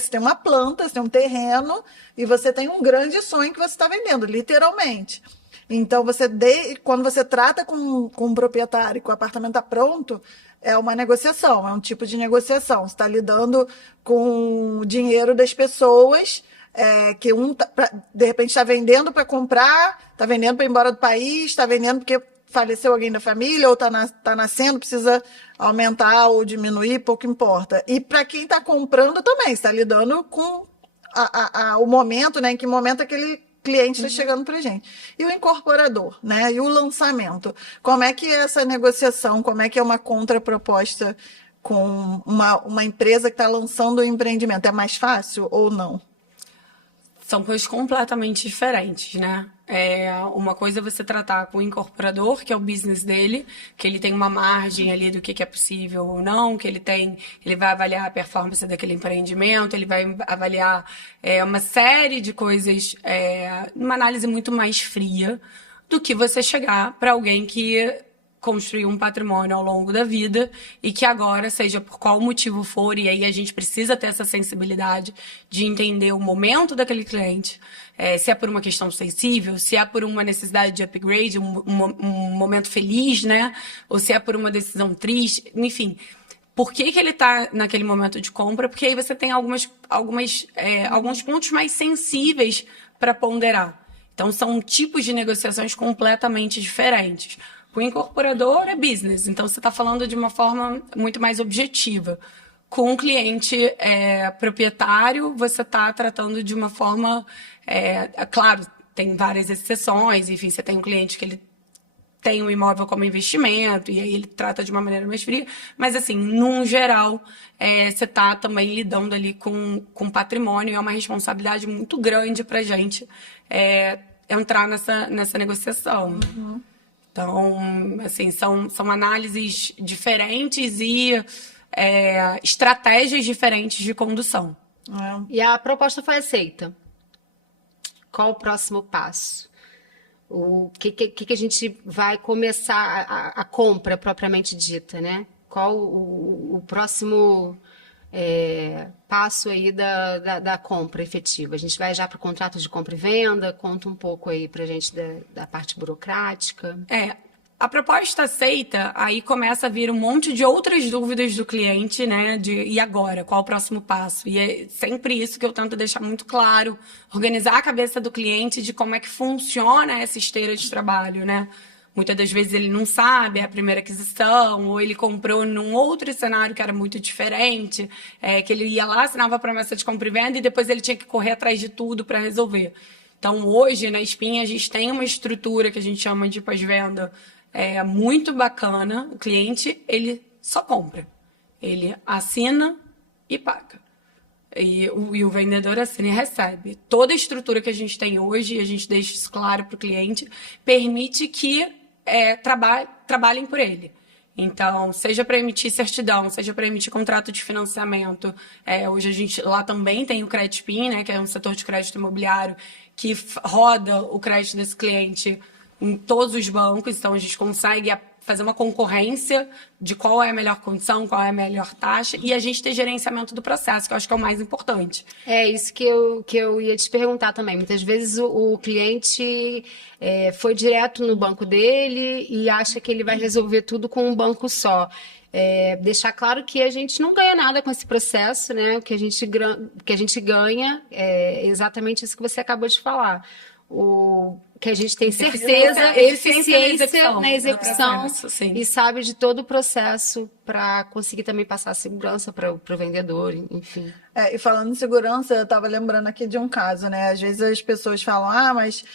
tem uma planta, você tem um terreno e você tem um grande sonho que você está vendendo, literalmente. Então, quando você trata com um proprietário, que o apartamento está pronto, é uma negociação, é um tipo de negociação. Você está lidando com o dinheiro das pessoas, que de repente está vendendo para comprar, está vendendo para ir embora do país, está vendendo porque faleceu alguém da família, ou tá nascendo, precisa aumentar ou diminuir, pouco importa. E para quem está comprando também, está lidando com o momento, né? Em que momento aquele cliente está chegando para a gente. E o incorporador, né? E o lançamento. Como é que é essa negociação? Como é que é uma contraproposta com uma empresa que está lançando um empreendimento? É mais fácil ou não? São coisas completamente diferentes, né? Uma coisa é você tratar com o incorporador, que é o business dele, que ele tem uma margem ali do que é possível ou não, que ele vai avaliar a performance daquele empreendimento, ele vai avaliar uma série de coisas, uma análise muito mais fria do que você chegar para alguém que construir um patrimônio ao longo da vida e que agora, seja por qual motivo for, e aí a gente precisa ter essa sensibilidade de entender o momento daquele cliente, se é por uma questão sensível, se é por uma necessidade de upgrade, um momento feliz, né? Ou se é por uma decisão triste, enfim. Por que ele está naquele momento de compra? Porque aí você tem alguns pontos mais sensíveis para ponderar. Então, são tipos de negociações completamente diferentes. O incorporador é business, então você está falando de uma forma muito mais objetiva. Com um cliente proprietário, você está tratando de uma forma... claro, tem várias exceções, enfim, você tem um cliente que ele tem um imóvel como investimento, e aí ele trata de uma maneira mais fria, mas assim, num geral, você está também lidando ali com patrimônio, e é uma responsabilidade muito grande para a gente entrar nessa negociação. Uhum. Então, assim, são análises diferentes e estratégias diferentes de condução. E a proposta foi aceita. Qual o próximo passo? O que a gente vai começar a compra propriamente dita, né? Qual o próximo passo aí da compra efetiva? A gente vai já para o contrato de compra e venda? Conta um pouco aí para a gente da parte burocrática. A proposta aceita, aí começa a vir um monte de outras dúvidas do cliente, né? E agora? Qual o próximo passo? E é sempre isso que eu tento deixar muito claro, organizar a cabeça do cliente de como é que funciona essa esteira de trabalho, né? Muitas das vezes ele não sabe, é a primeira aquisição, ou ele comprou num outro cenário que era muito diferente, que ele ia lá, assinava a promessa de compra e venda e depois ele tinha que correr atrás de tudo para resolver. Então, hoje, na Spin, a gente tem uma estrutura que a gente chama de pós-venda muito bacana. O cliente, ele só compra. Ele assina e paga. E o vendedor assina e recebe. Toda a estrutura que a gente tem hoje, e a gente deixa isso claro para o cliente, permite que trabalhem por ele. Então, seja para emitir certidão, seja para emitir contrato de financiamento. Hoje a gente lá também tem o Creditpin, né, que é um setor de crédito imobiliário que roda o crédito desse cliente em todos os bancos. Então, a gente consegue fazer uma concorrência de qual é a melhor condição, qual é a melhor taxa, e a gente ter gerenciamento do processo, que eu acho que é o mais importante. É isso que eu ia te perguntar também. Muitas vezes o cliente foi direto no banco dele e acha que ele vai resolver tudo com um banco só. Deixar claro que a gente não ganha nada com esse processo, né? O que a gente ganha é exatamente isso que você acabou de falar. O que a gente tem certeza, eficiência na execução processo, e sabe de todo o processo para conseguir também passar a segurança para o vendedor, enfim. E falando em segurança, eu estava lembrando aqui de um caso, né? Às vezes as pessoas falam, mas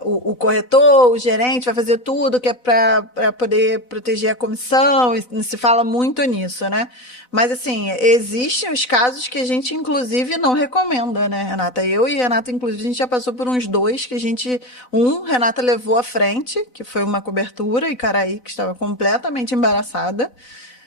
o corretor, o gerente vai fazer tudo que é para poder proteger a comissão, e se fala muito nisso, né? Mas, assim, existem os casos que a gente, inclusive, não recomenda, né, Renata? Eu e Renata, inclusive, a gente já passou por uns dois que Renata levou à frente, que foi uma cobertura, e Caraí, que estava completamente embaraçada,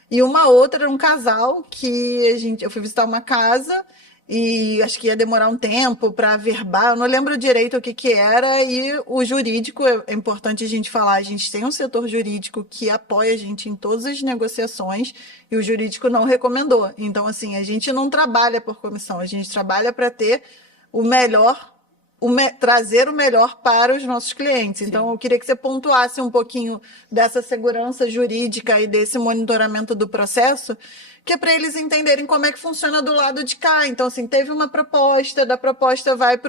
e uma outra era um casal que eu fui visitar uma casa e acho que ia demorar um tempo para averbar, eu não lembro direito o que era, e o jurídico, é importante a gente falar, a gente tem um setor jurídico que apoia a gente em todas as negociações, e o jurídico não recomendou. Então, assim, a gente não trabalha por comissão, a gente trabalha para ter o melhor, trazer o melhor para os nossos clientes. Sim. Então, eu queria que você pontuasse um pouquinho dessa segurança jurídica e desse monitoramento do processo, que é para eles entenderem como é que funciona do lado de cá. Então, assim, teve uma proposta, da proposta vai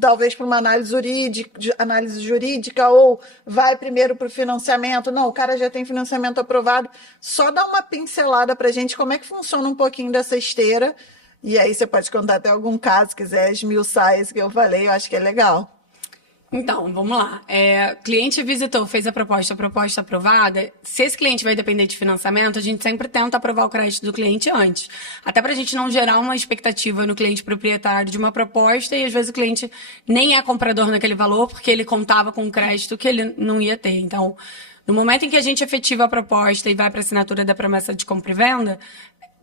talvez para uma análise jurídica, ou vai primeiro para o financiamento. Não, o cara já tem financiamento aprovado. Só dá uma pincelada para a gente como é que funciona um pouquinho dessa esteira. E aí você pode contar até algum caso, se quiser esmiuçar isso que eu falei, eu acho que é legal. Então, vamos lá. Cliente visitou, fez a proposta aprovada. Se esse cliente vai depender de financiamento, a gente sempre tenta aprovar o crédito do cliente antes. Até para a gente não gerar uma expectativa no cliente proprietário de uma proposta e às vezes o cliente nem é comprador naquele valor porque ele contava com um crédito que ele não ia ter. Então, no momento em que a gente efetiva a proposta e vai para a assinatura da promessa de compra e venda,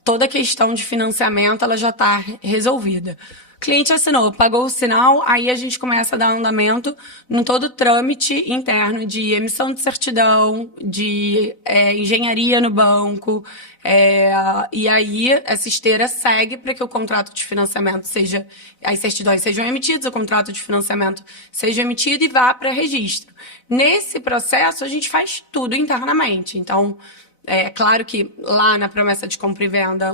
toda a questão de financiamento ela já está resolvida. O cliente assinou, pagou o sinal, aí a gente começa a dar andamento em todo o trâmite interno de emissão de certidão, de engenharia no banco, e aí essa esteira segue para que o contrato de financiamento as certidões sejam emitidas, o contrato de financiamento seja emitido e vá para registro. Nesse processo, a gente faz tudo internamente. Então, é claro que lá na promessa de compra e venda,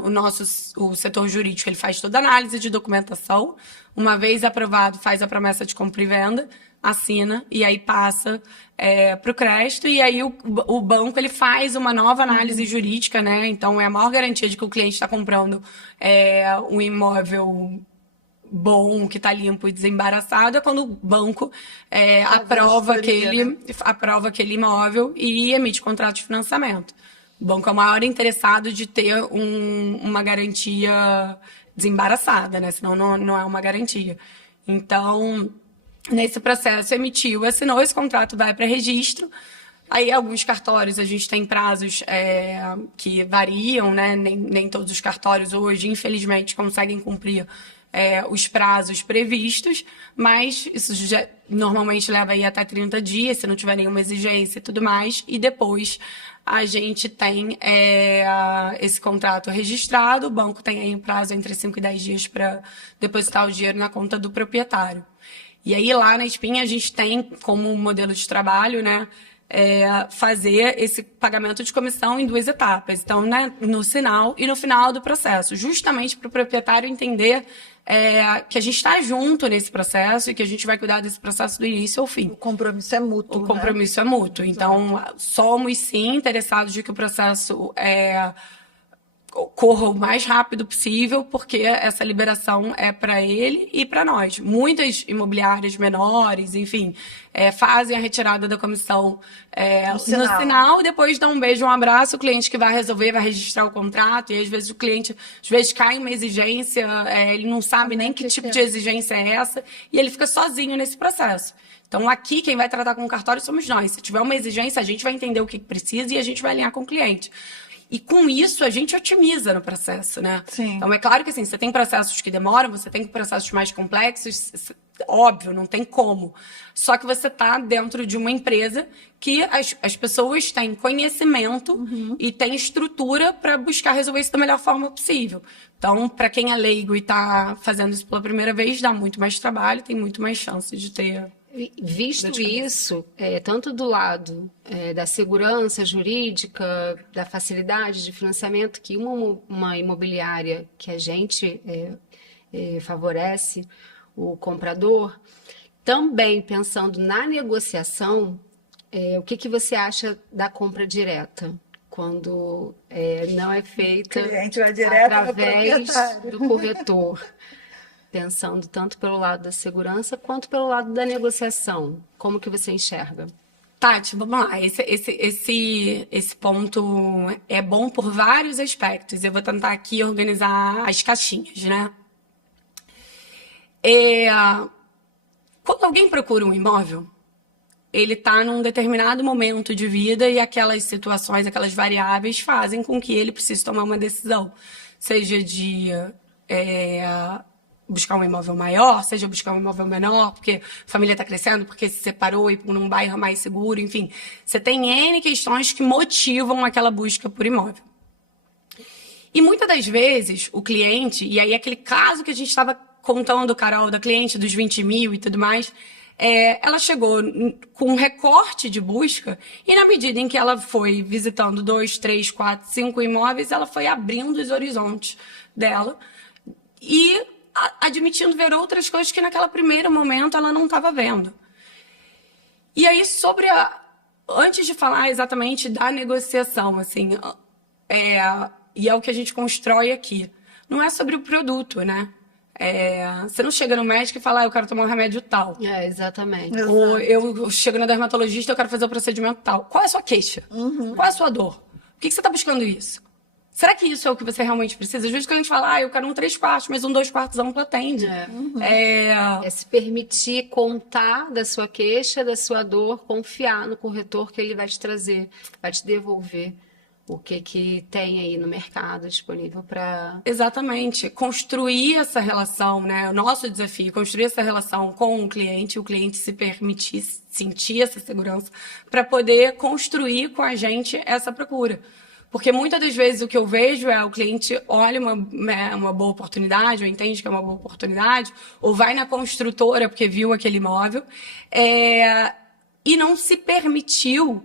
o setor jurídico ele faz toda a análise de documentação. Uma vez aprovado, faz a promessa de compra e venda, assina e aí passa para o crédito. E aí o banco ele faz uma nova análise jurídica, né? Então, é a maior garantia de que o cliente está comprando um imóvel bom, que está limpo e desembaraçado, é quando o banco aprova aquele imóvel e emite contrato de financiamento. O banco é o maior interessado de ter uma garantia desembaraçada, né? Senão não é uma garantia. Então, nesse processo, emitiu, assinou, esse contrato vai para registro. Aí, alguns cartórios, a gente tem prazos que variam, né? Nem todos os cartórios hoje, infelizmente, conseguem cumprir os prazos previstos, mas isso já normalmente leva aí até 30 dias, se não tiver nenhuma exigência e tudo mais, e depois a gente tem esse contrato registrado, o banco tem aí um prazo entre 5 e 10 dias para depositar o dinheiro na conta do proprietário. E aí lá na Spin a gente tem como modelo de trabalho, né, fazer esse pagamento de comissão em 2 etapas. Então, né, no sinal e no final do processo, justamente para o proprietário entender que a gente está junto nesse processo e que a gente vai cuidar desse processo do início ao fim. O compromisso é mútuo. O compromisso é mútuo. Então, somos sim interessados de que o processo corra o mais rápido possível, porque essa liberação é para ele e para nós. Muitas imobiliárias menores, enfim, fazem a retirada da comissão no sinal, depois dá um beijo, um abraço, o cliente que vai resolver, vai registrar o contrato, e às vezes o cliente, cai uma exigência, ele não sabe nem que tipo de exigência é essa, e ele fica sozinho nesse processo. Então, aqui, quem vai tratar com o cartório somos nós. Se tiver uma exigência, a gente vai entender o que precisa e a gente vai alinhar com o cliente. E com isso, a gente otimiza no processo, né? Sim. Então, é claro que assim, você tem processos que demoram, você tem processos mais complexos, óbvio, não tem como. Só que você está dentro de uma empresa que as pessoas têm conhecimento e têm estrutura para buscar resolver isso da melhor forma possível. Então, para quem é leigo e está fazendo isso pela primeira vez, dá muito mais trabalho, tem muito mais chance de ter Visto isso, tanto do lado da segurança jurídica, da facilidade de financiamento, que uma imobiliária que a gente favorece o comprador, também pensando na negociação, o que você acha da compra direta? Quando não é feita O cliente vai direto no através proprietário. do corretor. Pensando tanto pelo lado da segurança quanto pelo lado da negociação. Como que você enxerga? Tati, vamos lá. Esse ponto é bom por vários aspectos. Eu vou tentar aqui organizar as caixinhas, né? Quando alguém procura um imóvel, ele está num determinado momento de vida e aquelas situações, aquelas variáveis fazem com que ele precise tomar uma decisão. Seja de buscar um imóvel maior, seja buscar um imóvel menor, porque a família está crescendo, porque se separou e num bairro mais seguro, enfim. Você tem N questões que motivam aquela busca por imóvel. E muitas das vezes o cliente, e aí aquele caso que a gente estava contando, Carol, da cliente dos 20 mil e tudo mais, ela chegou com um recorte de busca e na medida em que ela foi visitando 2, 3, 4, 5 imóveis, ela foi abrindo os horizontes dela e admitindo ver outras coisas que naquele primeiro momento ela não estava vendo. E aí, antes de falar exatamente da negociação, assim, e é o que a gente constrói aqui, não é sobre o produto, né? Você não chega no médico e fala, eu quero tomar um remédio tal. Exatamente. Ou eu chego na dermatologista e eu quero fazer o procedimento tal. Qual é a sua queixa? Qual é a sua dor? Por que você está buscando isso? Será que isso é o que você realmente precisa? Às vezes quando a gente fala, eu quero um 3 quartos, mas um 2 quartos amplo atende. É se permitir contar da sua queixa, da sua dor, confiar no corretor que ele vai te trazer, vai te devolver o que tem aí no mercado disponível para... Exatamente. Construir essa relação, né? O nosso desafio é construir essa relação com o cliente se permitir sentir essa segurança para poder construir com a gente essa procura. Porque muitas das vezes o que eu vejo é o cliente olha uma boa oportunidade, ou entende que é uma boa oportunidade, ou vai na construtora porque viu aquele imóvel, e não se permitiu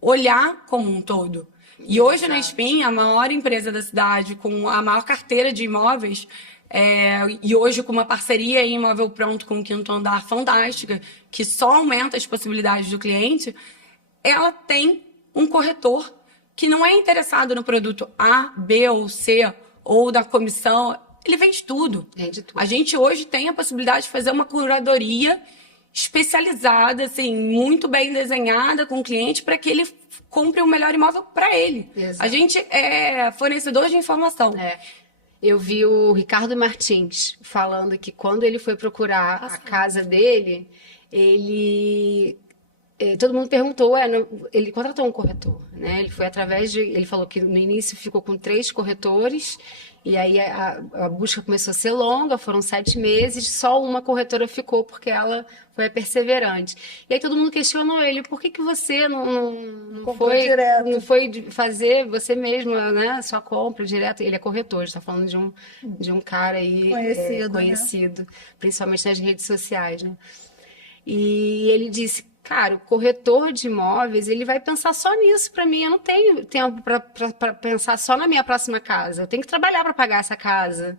olhar como um todo. E hoje na Spin, a maior empresa da cidade, com a maior carteira de imóveis, e hoje com uma parceria em imóvel pronto com o Quinto Andar fantástica, que só aumenta as possibilidades do cliente, ela tem um corretor que não é interessado no produto A, B ou C, ou da comissão, ele vende tudo. Vende tudo. A gente hoje tem a possibilidade de fazer uma curadoria especializada, assim, muito bem desenhada com o cliente para que ele compre o melhor imóvel para ele. Exato. A gente é fornecedor de informação. Eu vi o Ricardo Martins falando que quando ele foi procurar a casa dele, todo mundo perguntou, ele contratou um corretor, né? Ele foi ele falou que no início ficou com 3 corretores, e aí a busca começou a ser longa, foram 7 meses, só uma corretora ficou, porque ela foi a perseverante. E aí todo mundo questionou ele, por que você não foi fazer você mesmo, né? Sua compra direto? Ele é corretor, está falando de um cara aí conhecido, né? Principalmente nas redes sociais, né? E ele disse, cara, o corretor de imóveis, ele vai pensar só nisso para mim. Eu não tenho tempo para pensar só na minha próxima casa. Eu tenho que trabalhar para pagar essa casa.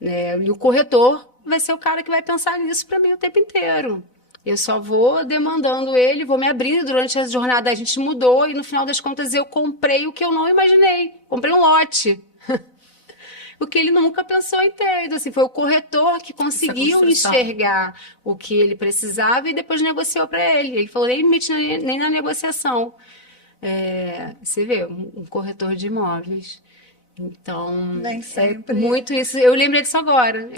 Né? E o corretor vai ser o cara que vai pensar nisso para mim o tempo inteiro. Eu só vou demandando ele, vou me abrindo durante a jornada. A gente mudou e, no final das contas, eu comprei o que eu não imaginei. Comprei um lote. O que ele nunca pensou em ter. Então, assim, foi o corretor que conseguiu enxergar o que ele precisava e depois negociou para ele. Ele falou, nem me mete nem na negociação. Você vê, um corretor de imóveis. Então, Nem sempre. Muito isso. Eu lembrei disso agora.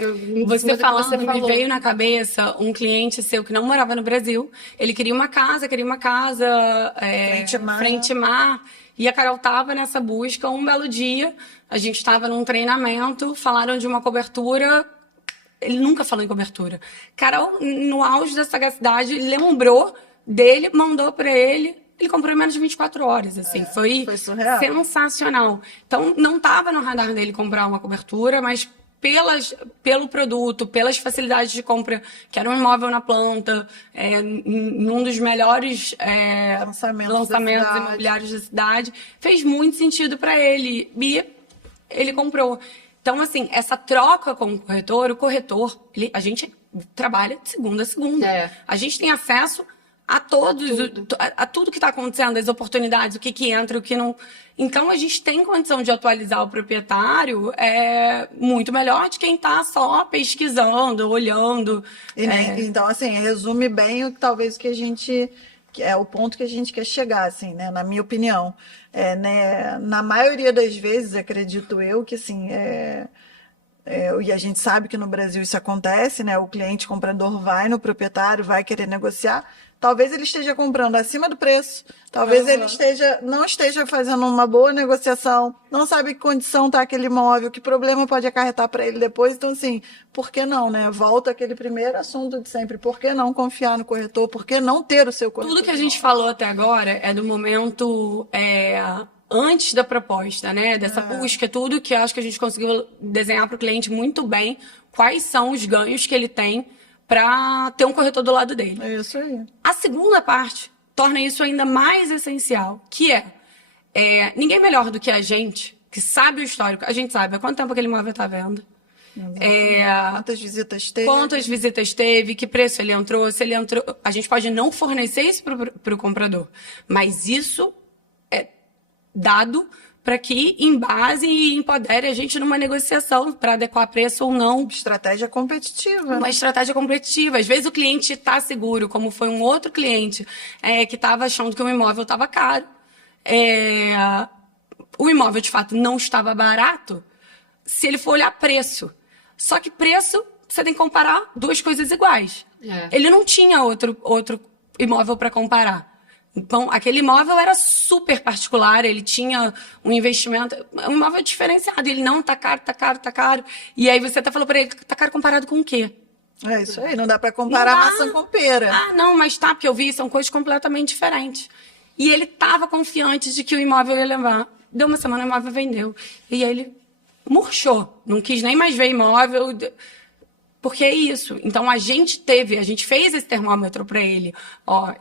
Você falando, me veio na cabeça um cliente seu que não morava no Brasil. Ele queria uma casa frente mar. E a Carol estava nessa busca. Um belo dia, a gente estava num treinamento, falaram de uma cobertura. Ele nunca falou em cobertura. Carol, no auge da sagacidade, lembrou dele, mandou para ele. Ele comprou em menos de 24 horas, assim. Foi surreal. Sensacional. Então, não estava no radar dele comprar uma cobertura, mas pelo produto, pelas facilidades de compra, que era um imóvel na planta, num dos melhores lançamentos imobiliários da cidade, fez muito sentido para ele e ele comprou. Então, assim, essa troca com o corretor, a gente trabalha de segunda a segunda. A gente tem acesso a tudo que está acontecendo, as oportunidades, o que entra, o que não. Então, a gente tem condição de atualizar o proprietário muito melhor de quem está só pesquisando, olhando. Então, assim, resume bem talvez o que a gente... o ponto que a gente quer chegar, assim, né? Na minha opinião. Né? Na maioria das vezes, acredito eu, que assim... e a gente sabe que no Brasil isso acontece, né? O cliente comprador vai no proprietário, vai querer negociar. Talvez ele esteja comprando acima do preço, talvez ele não esteja fazendo uma boa negociação, não sabe que condição está aquele imóvel, que problema pode acarretar para ele depois. Então, assim, por que não, né? Volta aquele primeiro assunto de sempre. Por que não confiar no corretor? Por que não ter o seu corretor? Tudo que a gente falou até agora é do momento antes da proposta, né? Dessa busca, tudo que eu acho que a gente conseguiu desenhar para o cliente muito bem quais são os ganhos que ele tem para ter um corretor do lado dele. É isso aí. A segunda parte torna isso ainda mais essencial, que ninguém melhor do que a gente, que sabe o histórico. A gente sabe há quanto tempo aquele imóvel está à venda. Quantas visitas teve? Quantas visitas teve, que preço ele entrou, se ele entrou. A gente pode não fornecer isso para o comprador, mas isso é dado para que embase e empodere a gente numa negociação para adequar preço ou não. Estratégia competitiva. Uma estratégia competitiva. Às vezes o cliente está seguro, como foi um outro cliente que estava achando que o imóvel estava caro. O imóvel, de fato, não estava barato se ele for olhar preço. Só que preço, você tem que comparar duas coisas iguais. Ele não tinha outro imóvel para comparar. Então, aquele imóvel era super particular, ele tinha um investimento, um imóvel diferenciado, ele não tá caro, tá caro, tá caro. E aí você até falou para ele, tá caro comparado com o quê? É isso aí, não dá para comparar maçã com pera. Ah, não, mas tá, porque eu vi, são coisas completamente diferentes. E ele tava confiante de que o imóvel ia levar. Deu uma semana, o imóvel vendeu. E aí ele murchou, não quis nem mais ver imóvel... Porque é isso. Então, a gente fez esse termômetro para ele.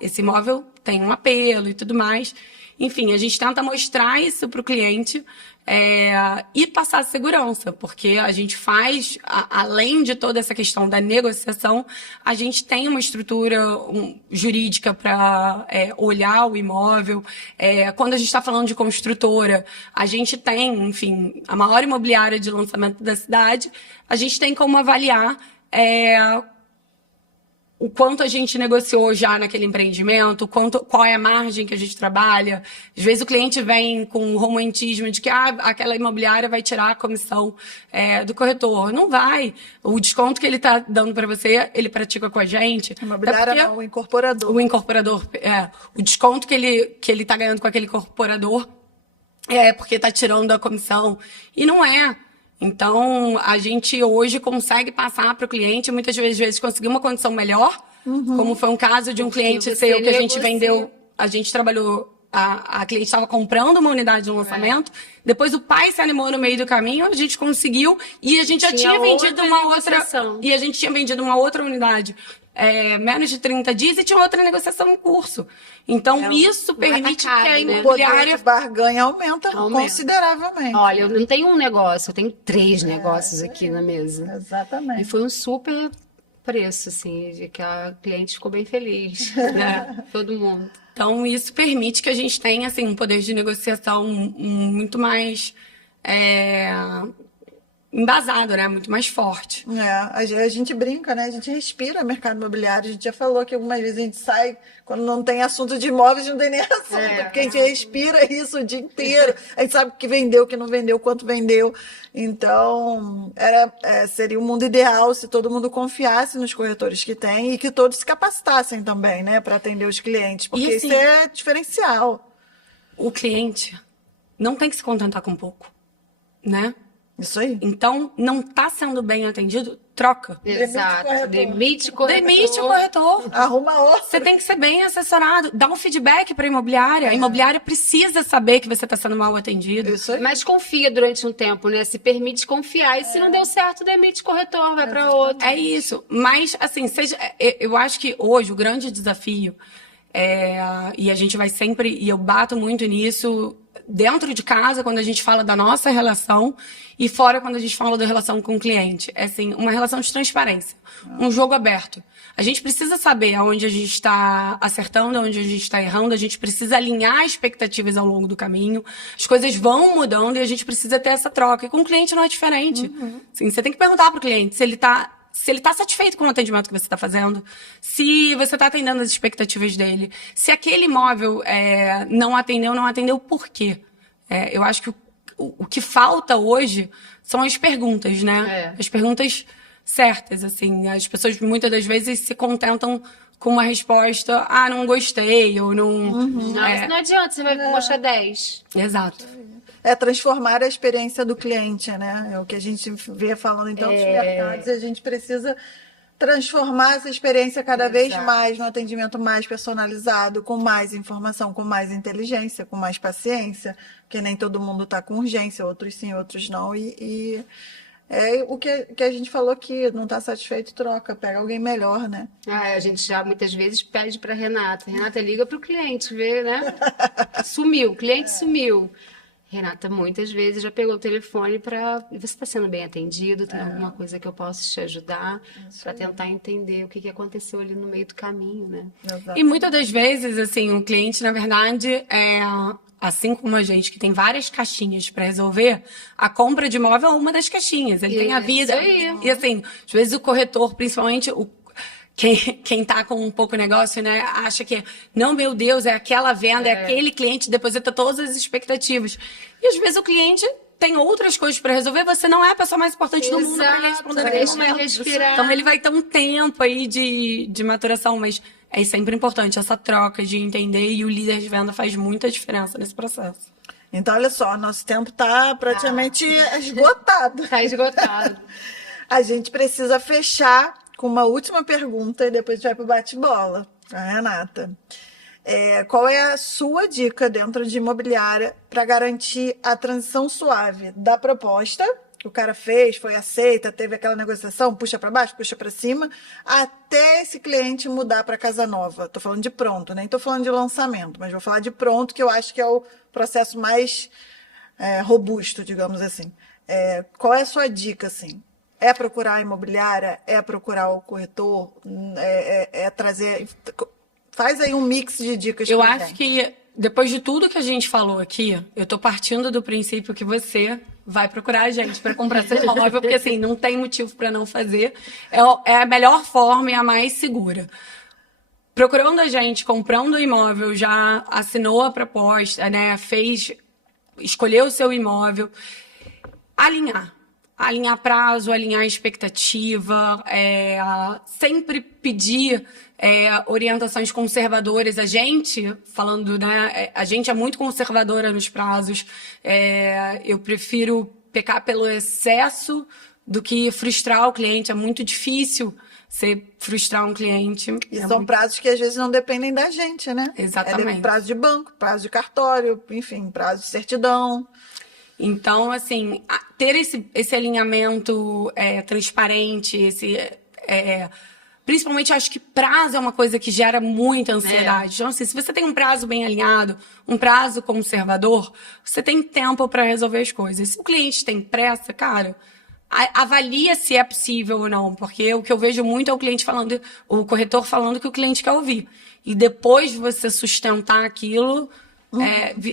Esse imóvel tem um apelo e tudo mais. Enfim, a gente tenta mostrar isso para o cliente e passar segurança, porque a gente faz, além de toda essa questão da negociação, a gente tem uma estrutura jurídica para olhar o imóvel. Quando a gente está falando de construtora, a gente tem, enfim, a maior imobiliária de lançamento da cidade, a gente tem como avaliar o quanto a gente negociou já naquele empreendimento, qual é a margem que a gente trabalha. Às vezes o cliente vem com o romantismo de que aquela imobiliária vai tirar a comissão do corretor. Não vai. O desconto que ele está dando para você, ele pratica com a gente. Imobiliária não, o incorporador. O incorporador, o desconto que ele está ganhando com aquele incorporador porque está tirando a comissão. E não é. Então, a gente hoje consegue passar para o cliente, muitas vezes conseguir uma condição melhor, como foi um caso de um cliente seu que a gente vendeu, a gente trabalhou, a cliente estava comprando uma unidade de lançamento, depois o pai se animou no meio do caminho, a gente conseguiu, e a gente já tinha vendido uma outra unidade. Menos de 30 dias e tinha outra negociação em curso. Então, isso permite que a imobiliária... O poder de barganha aumenta consideravelmente. Olha, eu não tenho um negócio, eu tenho 3 negócios aqui na mesa. Exatamente. E foi um super preço, assim, de que a cliente ficou bem feliz. Todo mundo. Então, isso permite que a gente tenha, assim, um poder de negociação muito mais... embasado, né? Muito mais forte. A gente brinca, né? A gente respira mercado imobiliário. A gente já falou que algumas vezes a gente sai, quando não tem assunto de imóveis, não tem nem assunto, porque a gente respira isso o dia inteiro. A gente sabe o que vendeu, o que não vendeu, quanto vendeu. Então, seria o mundo ideal se todo mundo confiasse nos corretores que tem e que todos se capacitassem também, né? Para atender os clientes, porque assim, isso é diferencial. O cliente não tem que se contentar com pouco, né? Isso aí. Então, não está sendo bem atendido, troca. Exato. Demite corretor. Demite o corretor. Arruma outro. Você tem que ser bem assessorado. Dá um feedback para a imobiliária. A imobiliária precisa saber que você está sendo mal atendido. Isso aí. Mas confia durante um tempo, né? Se permite confiar. E se não deu certo, demite corretor, vai para outro. É isso. Mas, assim, eu acho que hoje o grande desafio e a gente vai sempre, e eu bato muito nisso, dentro de casa, quando a gente fala da nossa relação, e fora quando a gente fala da relação com o cliente. É assim, uma relação de transparência, um jogo aberto. A gente precisa saber aonde a gente está acertando, aonde a gente está errando, a gente precisa alinhar expectativas ao longo do caminho, as coisas vão mudando e a gente precisa ter essa troca. E com o cliente não é diferente. Assim, você tem que perguntar para o cliente se ele está satisfeito com o atendimento que você está fazendo, se você está atendendo as expectativas dele, se aquele imóvel não atendeu, por quê? Eu acho que o que falta hoje são as perguntas, né? As perguntas certas, assim. As pessoas muitas das vezes se contentam com uma resposta, não gostei, ou não... Não, isso não adianta, você vai mostrar 10. Exato. É transformar a experiência do cliente, né? É o que a gente vê falando em tantos mercados, e a gente precisa transformar essa experiência cada vez mais no atendimento mais personalizado, com mais informação, com mais inteligência, com mais paciência, porque nem todo mundo está com urgência, outros sim, outros não, e é o que a gente falou aqui, não está satisfeito, troca, pega alguém melhor, né? A gente já muitas vezes pede para Renata. Renata liga para o cliente, vê, né? Sumiu, o cliente sumiu. Renata, muitas vezes já pegou o telefone para... Você está sendo bem atendido? Tem alguma coisa que eu possa te ajudar? Para tentar entender o que aconteceu ali no meio do caminho, né? Exato. E muitas das vezes, assim, o cliente, na verdade, assim como a gente, que tem várias caixinhas para resolver, a compra de imóvel é uma das caixinhas. Ele tem a vida. Isso aí. E, assim, às vezes o corretor, principalmente quem tá com um pouco negócio, né, acha que, não, meu Deus, é aquela venda, é aquele cliente, deposita todas as expectativas. E às vezes o cliente tem outras coisas para resolver, você não é a pessoa mais importante do mundo para ele responder naquele momento. Respirar. Então ele vai ter um tempo aí de maturação, mas é sempre importante essa troca de entender, e o líder de venda faz muita diferença nesse processo. Então, olha só, nosso tempo está praticamente esgotado. Está esgotado. A gente precisa fechar com uma última pergunta e depois a gente vai para o bate-bola. A Renata. Qual é a sua dica dentro de imobiliária para garantir a transição suave da proposta que o cara fez, foi aceita, teve aquela negociação, puxa para baixo, puxa para cima, até esse cliente mudar para casa nova? Estou falando de pronto, nem estou falando de lançamento, mas vou falar de pronto, que eu acho que é o processo mais robusto, digamos assim. Qual é a sua dica, assim? É procurar a imobiliária? É procurar o corretor? Trazer... Faz aí um mix de dicas. Eu acho que, depois de tudo que a gente falou aqui, eu tô partindo do princípio que você vai procurar a gente para comprar seu imóvel, porque, assim, não tem motivo para não fazer. É a melhor forma e a mais segura. Procurando a gente, comprando o imóvel, já assinou a proposta, né? Escolheu o seu imóvel. Alinhar prazo, alinhar expectativa, sempre pedir orientações conservadoras. A gente, falando, né, a gente é muito conservadora nos prazos. Eu prefiro pecar pelo excesso do que frustrar o cliente. É muito difícil você frustrar um cliente. E são prazos que às vezes não dependem da gente, né? Exatamente. Prazo de banco, prazo de cartório, enfim, prazo de certidão. Então, assim, ter esse alinhamento transparente, principalmente, acho que prazo é uma coisa que gera muita ansiedade. Então, assim, se você tem um prazo bem alinhado, um prazo conservador, você tem tempo para resolver as coisas. Se o cliente tem pressa, cara, avalia se é possível ou não, porque o que eu vejo muito é o corretor falando que o cliente quer ouvir. E depois de você sustentar aquilo...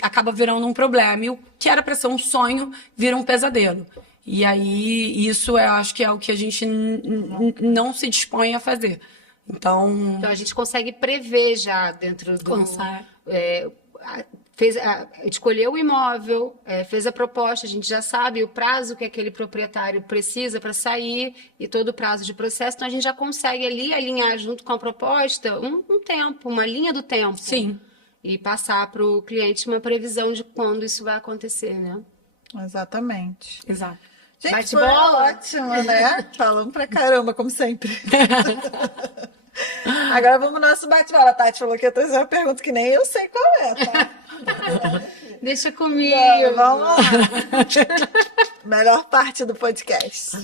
acaba virando um problema. E o que era para ser um sonho vira um pesadelo. E aí, isso eu acho que é o que a gente não se dispõe a fazer. Então a gente consegue prever já dentro do... escolheu o imóvel, fez a proposta, a gente já sabe o prazo que aquele proprietário precisa para sair e todo o prazo de processo. Então, a gente já consegue ali alinhar junto com a proposta um tempo, uma linha do tempo. Sim. E passar para o cliente uma previsão de quando isso vai acontecer, né? Exatamente. Exato. Gente, Bate foi bola? ótimo, né? Falando pra caramba, como sempre. Agora vamos no nosso bate-bola. A Tati falou que ia trazer uma pergunta que nem eu sei qual é, tá? Deixa comigo. Vamos lá. Melhor parte do podcast.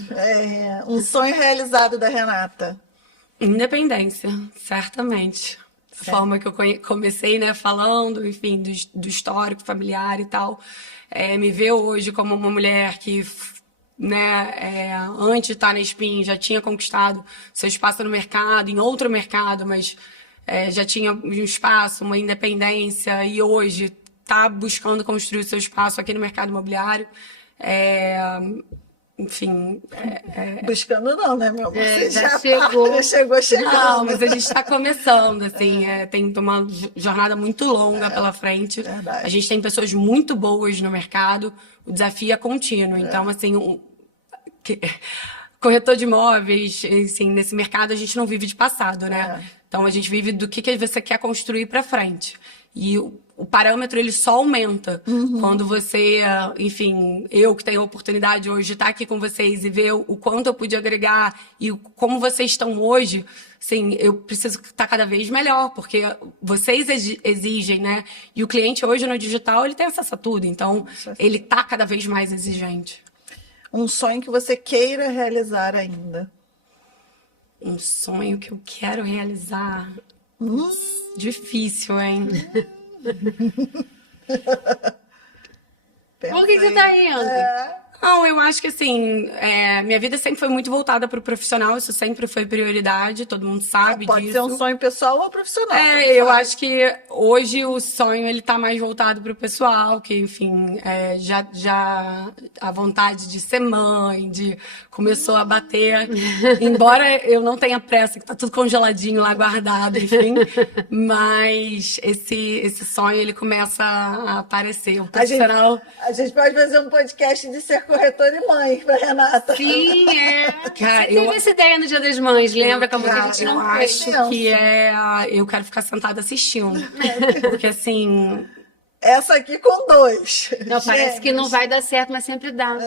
Um sonho realizado da Renata. Independência, certamente. A forma que eu comecei, né, falando, enfim, do histórico familiar e tal. Me ver hoje como uma mulher que, né, antes de estar na Spin, já tinha conquistado seu espaço no mercado, em outro mercado, mas já tinha um espaço, uma independência, e hoje está buscando construir o seu espaço aqui no mercado imobiliário. Enfim. Buscando não, né, meu amor? Você já chegou. Já chegou. Não, mas a gente está começando, assim, tem uma jornada muito longa pela frente. Verdade. A gente tem pessoas muito boas no mercado, o desafio é contínuo. Então, assim, corretor de imóveis, assim, nesse mercado a gente não vive de passado, né? Então, a gente vive do que você quer construir para frente. E o parâmetro, ele só aumenta quando você, enfim, eu que tenho a oportunidade hoje de estar aqui com vocês e ver o quanto eu pude agregar e como vocês estão hoje, assim, eu preciso estar cada vez melhor, porque vocês exigem, né? E o cliente hoje no digital, ele tem acesso a tudo, então ele está cada vez mais exigente. Um sonho que você queira realizar ainda. Um sonho que eu quero realizar. Difícil, hein? Por que você tá rindo? Não, eu acho que assim, minha vida sempre foi muito voltada para o profissional, isso sempre foi prioridade, todo mundo sabe Pode disso. ser um sonho pessoal ou profissional. Eu acho que hoje o sonho ele tá mais voltado para o pessoal, que enfim, já a vontade de ser mãe, começou a bater, embora eu não tenha pressa, que tá tudo congeladinho lá guardado, enfim, mas esse sonho ele começa a aparecer, o profissional. A gente pode fazer um podcast de ser corretor e mãe pra Renata. Sim, Cara, você teve essa ideia no Dia das Mães, lembra? Como que a gente eu não fez? acho que eu quero ficar sentada assistindo. Porque assim. Essa aqui com 2. Não, parece que não vai dar certo, mas sempre dá.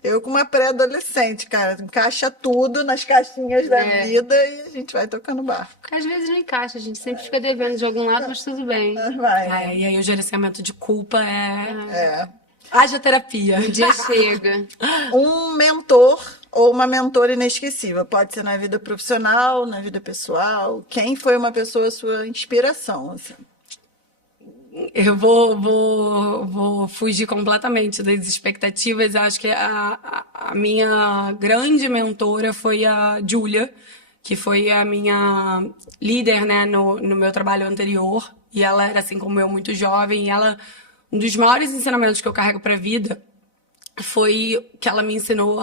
Eu com uma pré-adolescente, cara, encaixa tudo nas caixinhas da vida e a gente vai tocando barco. Às vezes não encaixa, a gente sempre fica devendo de algum lado, mas tudo bem. Vai. E aí o gerenciamento de culpa haja terapia. Um dia chega. Um mentor ou uma mentora inesquecível. Pode ser na vida profissional, na vida pessoal. Quem foi uma pessoa sua inspiração, assim? Eu vou fugir completamente das expectativas. Eu acho que a minha grande mentora foi a Júlia, que foi a minha líder, né, no meu trabalho anterior. E ela era, assim como eu, muito jovem. E um dos maiores ensinamentos que eu carrego para a vida foi que ela me ensinou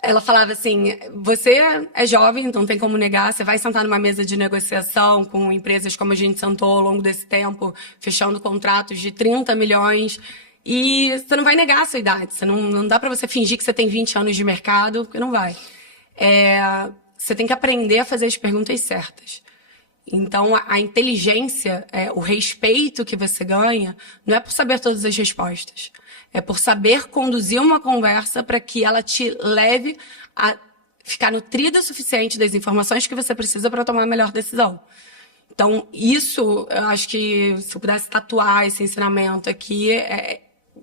Ela falava assim, você é jovem, então não tem como negar, você vai sentar numa mesa de negociação com empresas como a gente sentou ao longo desse tempo, fechando contratos de 30 milhões, e você não vai negar a sua idade, não dá para você fingir que você tem 20 anos de mercado, porque não vai. Você tem que aprender a fazer as perguntas certas. Então, a inteligência, o respeito que você ganha, não é por saber todas as respostas. É por saber conduzir uma conversa para que ela te leve a ficar nutrida o suficiente das informações que você precisa para tomar a melhor decisão. Então, isso, eu acho que se eu pudesse tatuar esse ensinamento aqui,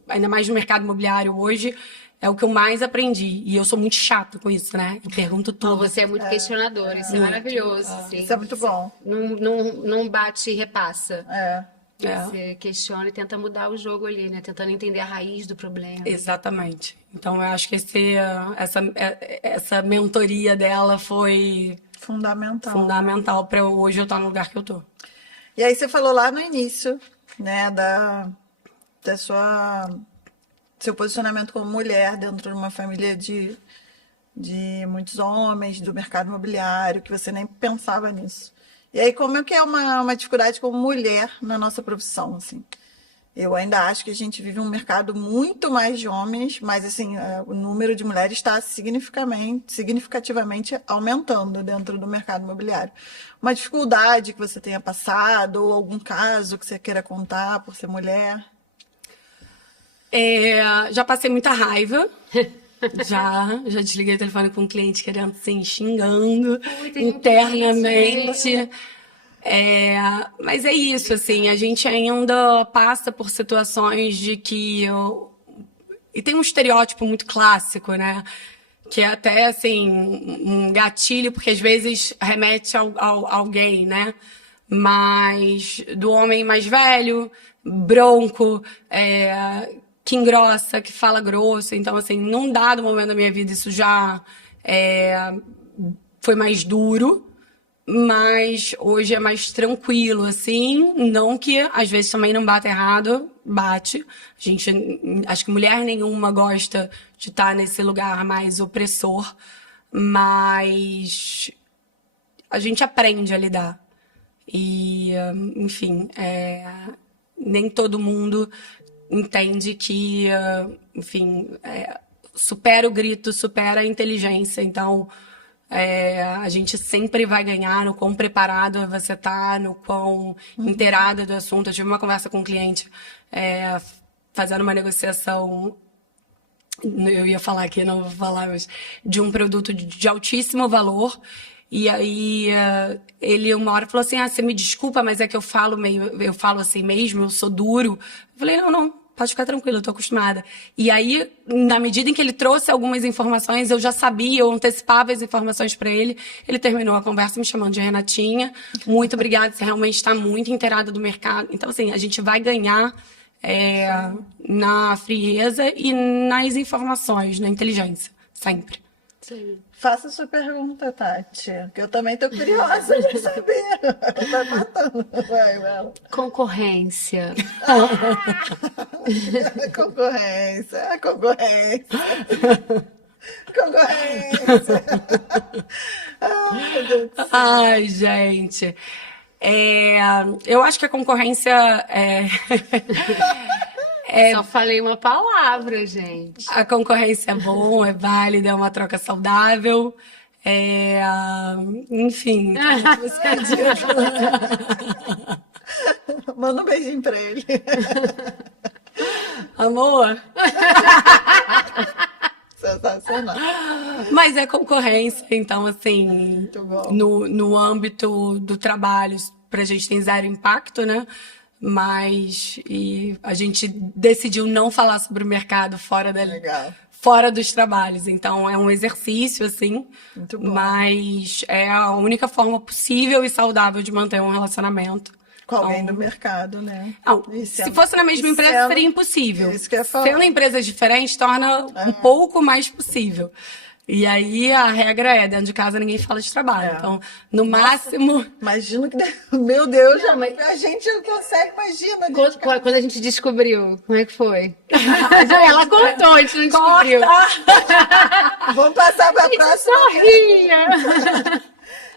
ainda mais no mercado imobiliário hoje, é o que eu mais aprendi. E eu sou muito chato com isso, né? Eu pergunto tudo. Você é muito questionador, isso é maravilhoso. Assim. Isso é muito bom. Não bate e repassa. É. Você questiona e tenta mudar o jogo ali, né? Tentando entender a raiz do problema. Exatamente. Então, eu acho que essa mentoria dela foi fundamental para hoje eu estar no lugar que eu tô. E aí você falou lá no início, né, seu posicionamento como mulher dentro de uma família de muitos homens, do mercado imobiliário, que você nem pensava nisso. E aí, como é que é uma dificuldade como mulher na nossa profissão, assim? Eu ainda acho que a gente vive um mercado muito mais de homens, mas, assim, o número de mulheres está significativamente aumentando dentro do mercado imobiliário. Uma dificuldade que você tenha passado ou algum caso que você queira contar por ser mulher? Já passei muita raiva. Já desliguei o telefone com um cliente querendo, assim, xingando internamente. Mas é isso, assim, a gente ainda passa por situações de que... E tem um estereótipo muito clássico, né? Que é até, assim, um gatilho, porque às vezes remete a alguém, né? Mas do homem mais velho, bronco, que engrossa, que fala grosso. Então, assim, num dado momento da minha vida, isso já foi mais duro, mas hoje é mais tranquilo, assim. Não que às vezes também não bate errado, bate. Acho que mulher nenhuma gosta de estar nesse lugar mais opressor, mas a gente aprende a lidar. E, enfim, nem todo mundo entende que, enfim, supera o grito, supera a inteligência. Então, a gente sempre vai ganhar no quão preparado você está, no quão inteirada do assunto. Eu tive uma conversa com um cliente fazendo uma negociação, eu ia falar aqui, não vou falar, mas de um produto de altíssimo valor. E aí ele uma hora falou assim, você me desculpa, mas é que eu falo assim mesmo, eu sou duro. Eu falei, não, pode ficar tranquilo, eu tô acostumada. E aí, na medida em que ele trouxe algumas informações, eu já sabia, eu antecipava as informações para ele. Ele terminou a conversa me chamando de Renatinha. Muito obrigada, você realmente está muito inteirada do mercado. Então, assim, a gente vai ganhar na frieza e nas informações, na inteligência, sempre. Sim. Faça sua pergunta, Tati, que eu também tô curiosa de saber. Vai matando. Vai, Mela. Concorrência. Concorrência. Ai, meu Deus do céu. Ai, gente. Eu acho que a concorrência Só falei uma palavra, gente. A concorrência é bom, é válida, é uma troca saudável. Enfim. Manda um beijinho pra ele. Amor. Sensacional. Mas é concorrência, então, assim, Muito bom. no âmbito do trabalho, pra gente tem zero impacto, né? Mas a gente decidiu não falar sobre o mercado fora dos trabalhos. Então, é um exercício, assim. Muito bom. Mas é a única forma possível e saudável de manter um relacionamento. Com alguém do mercado, né? Não, se fosse na mesma empresa, seria impossível. Isso que eu ia falar. Sendo empresas diferentes, torna um pouco mais possível. E aí, a regra dentro de casa ninguém fala de trabalho. Então, no máximo... Imagino que... Meu Deus, a gente não consegue, imagina. Quando a gente descobriu, como é que foi? Ela contou, a gente não descobriu. Vamos passar para a próxima. Sorria!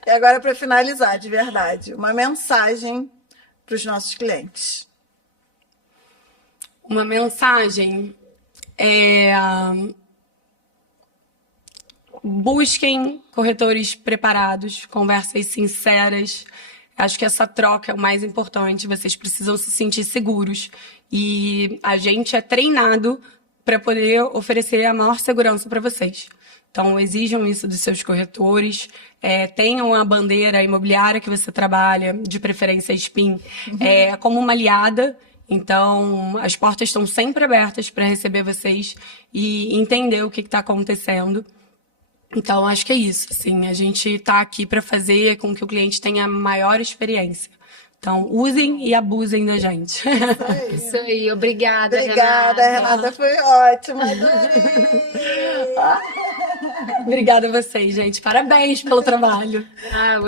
E agora, para finalizar, de verdade, uma mensagem para os nossos clientes. Uma mensagem busquem corretores preparados, conversas sinceras. Acho que essa troca é o mais importante. Vocês precisam se sentir seguros. E a gente é treinado para poder oferecer a maior segurança para vocês. Então, exijam isso dos seus corretores. Tenham a bandeira imobiliária que você trabalha, de preferência SPIN, como uma aliada. Então, as portas estão sempre abertas para receber vocês e entender o que está acontecendo. Então, acho que é isso. Assim, a gente está aqui para fazer com que o cliente tenha a maior experiência. Então, usem e abusem da gente. Isso aí, obrigada, Renata. Foi ótimo, adorei. Obrigada a vocês, gente. Parabéns pelo trabalho.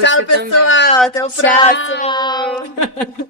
Tchau, pessoal. Até o próximo.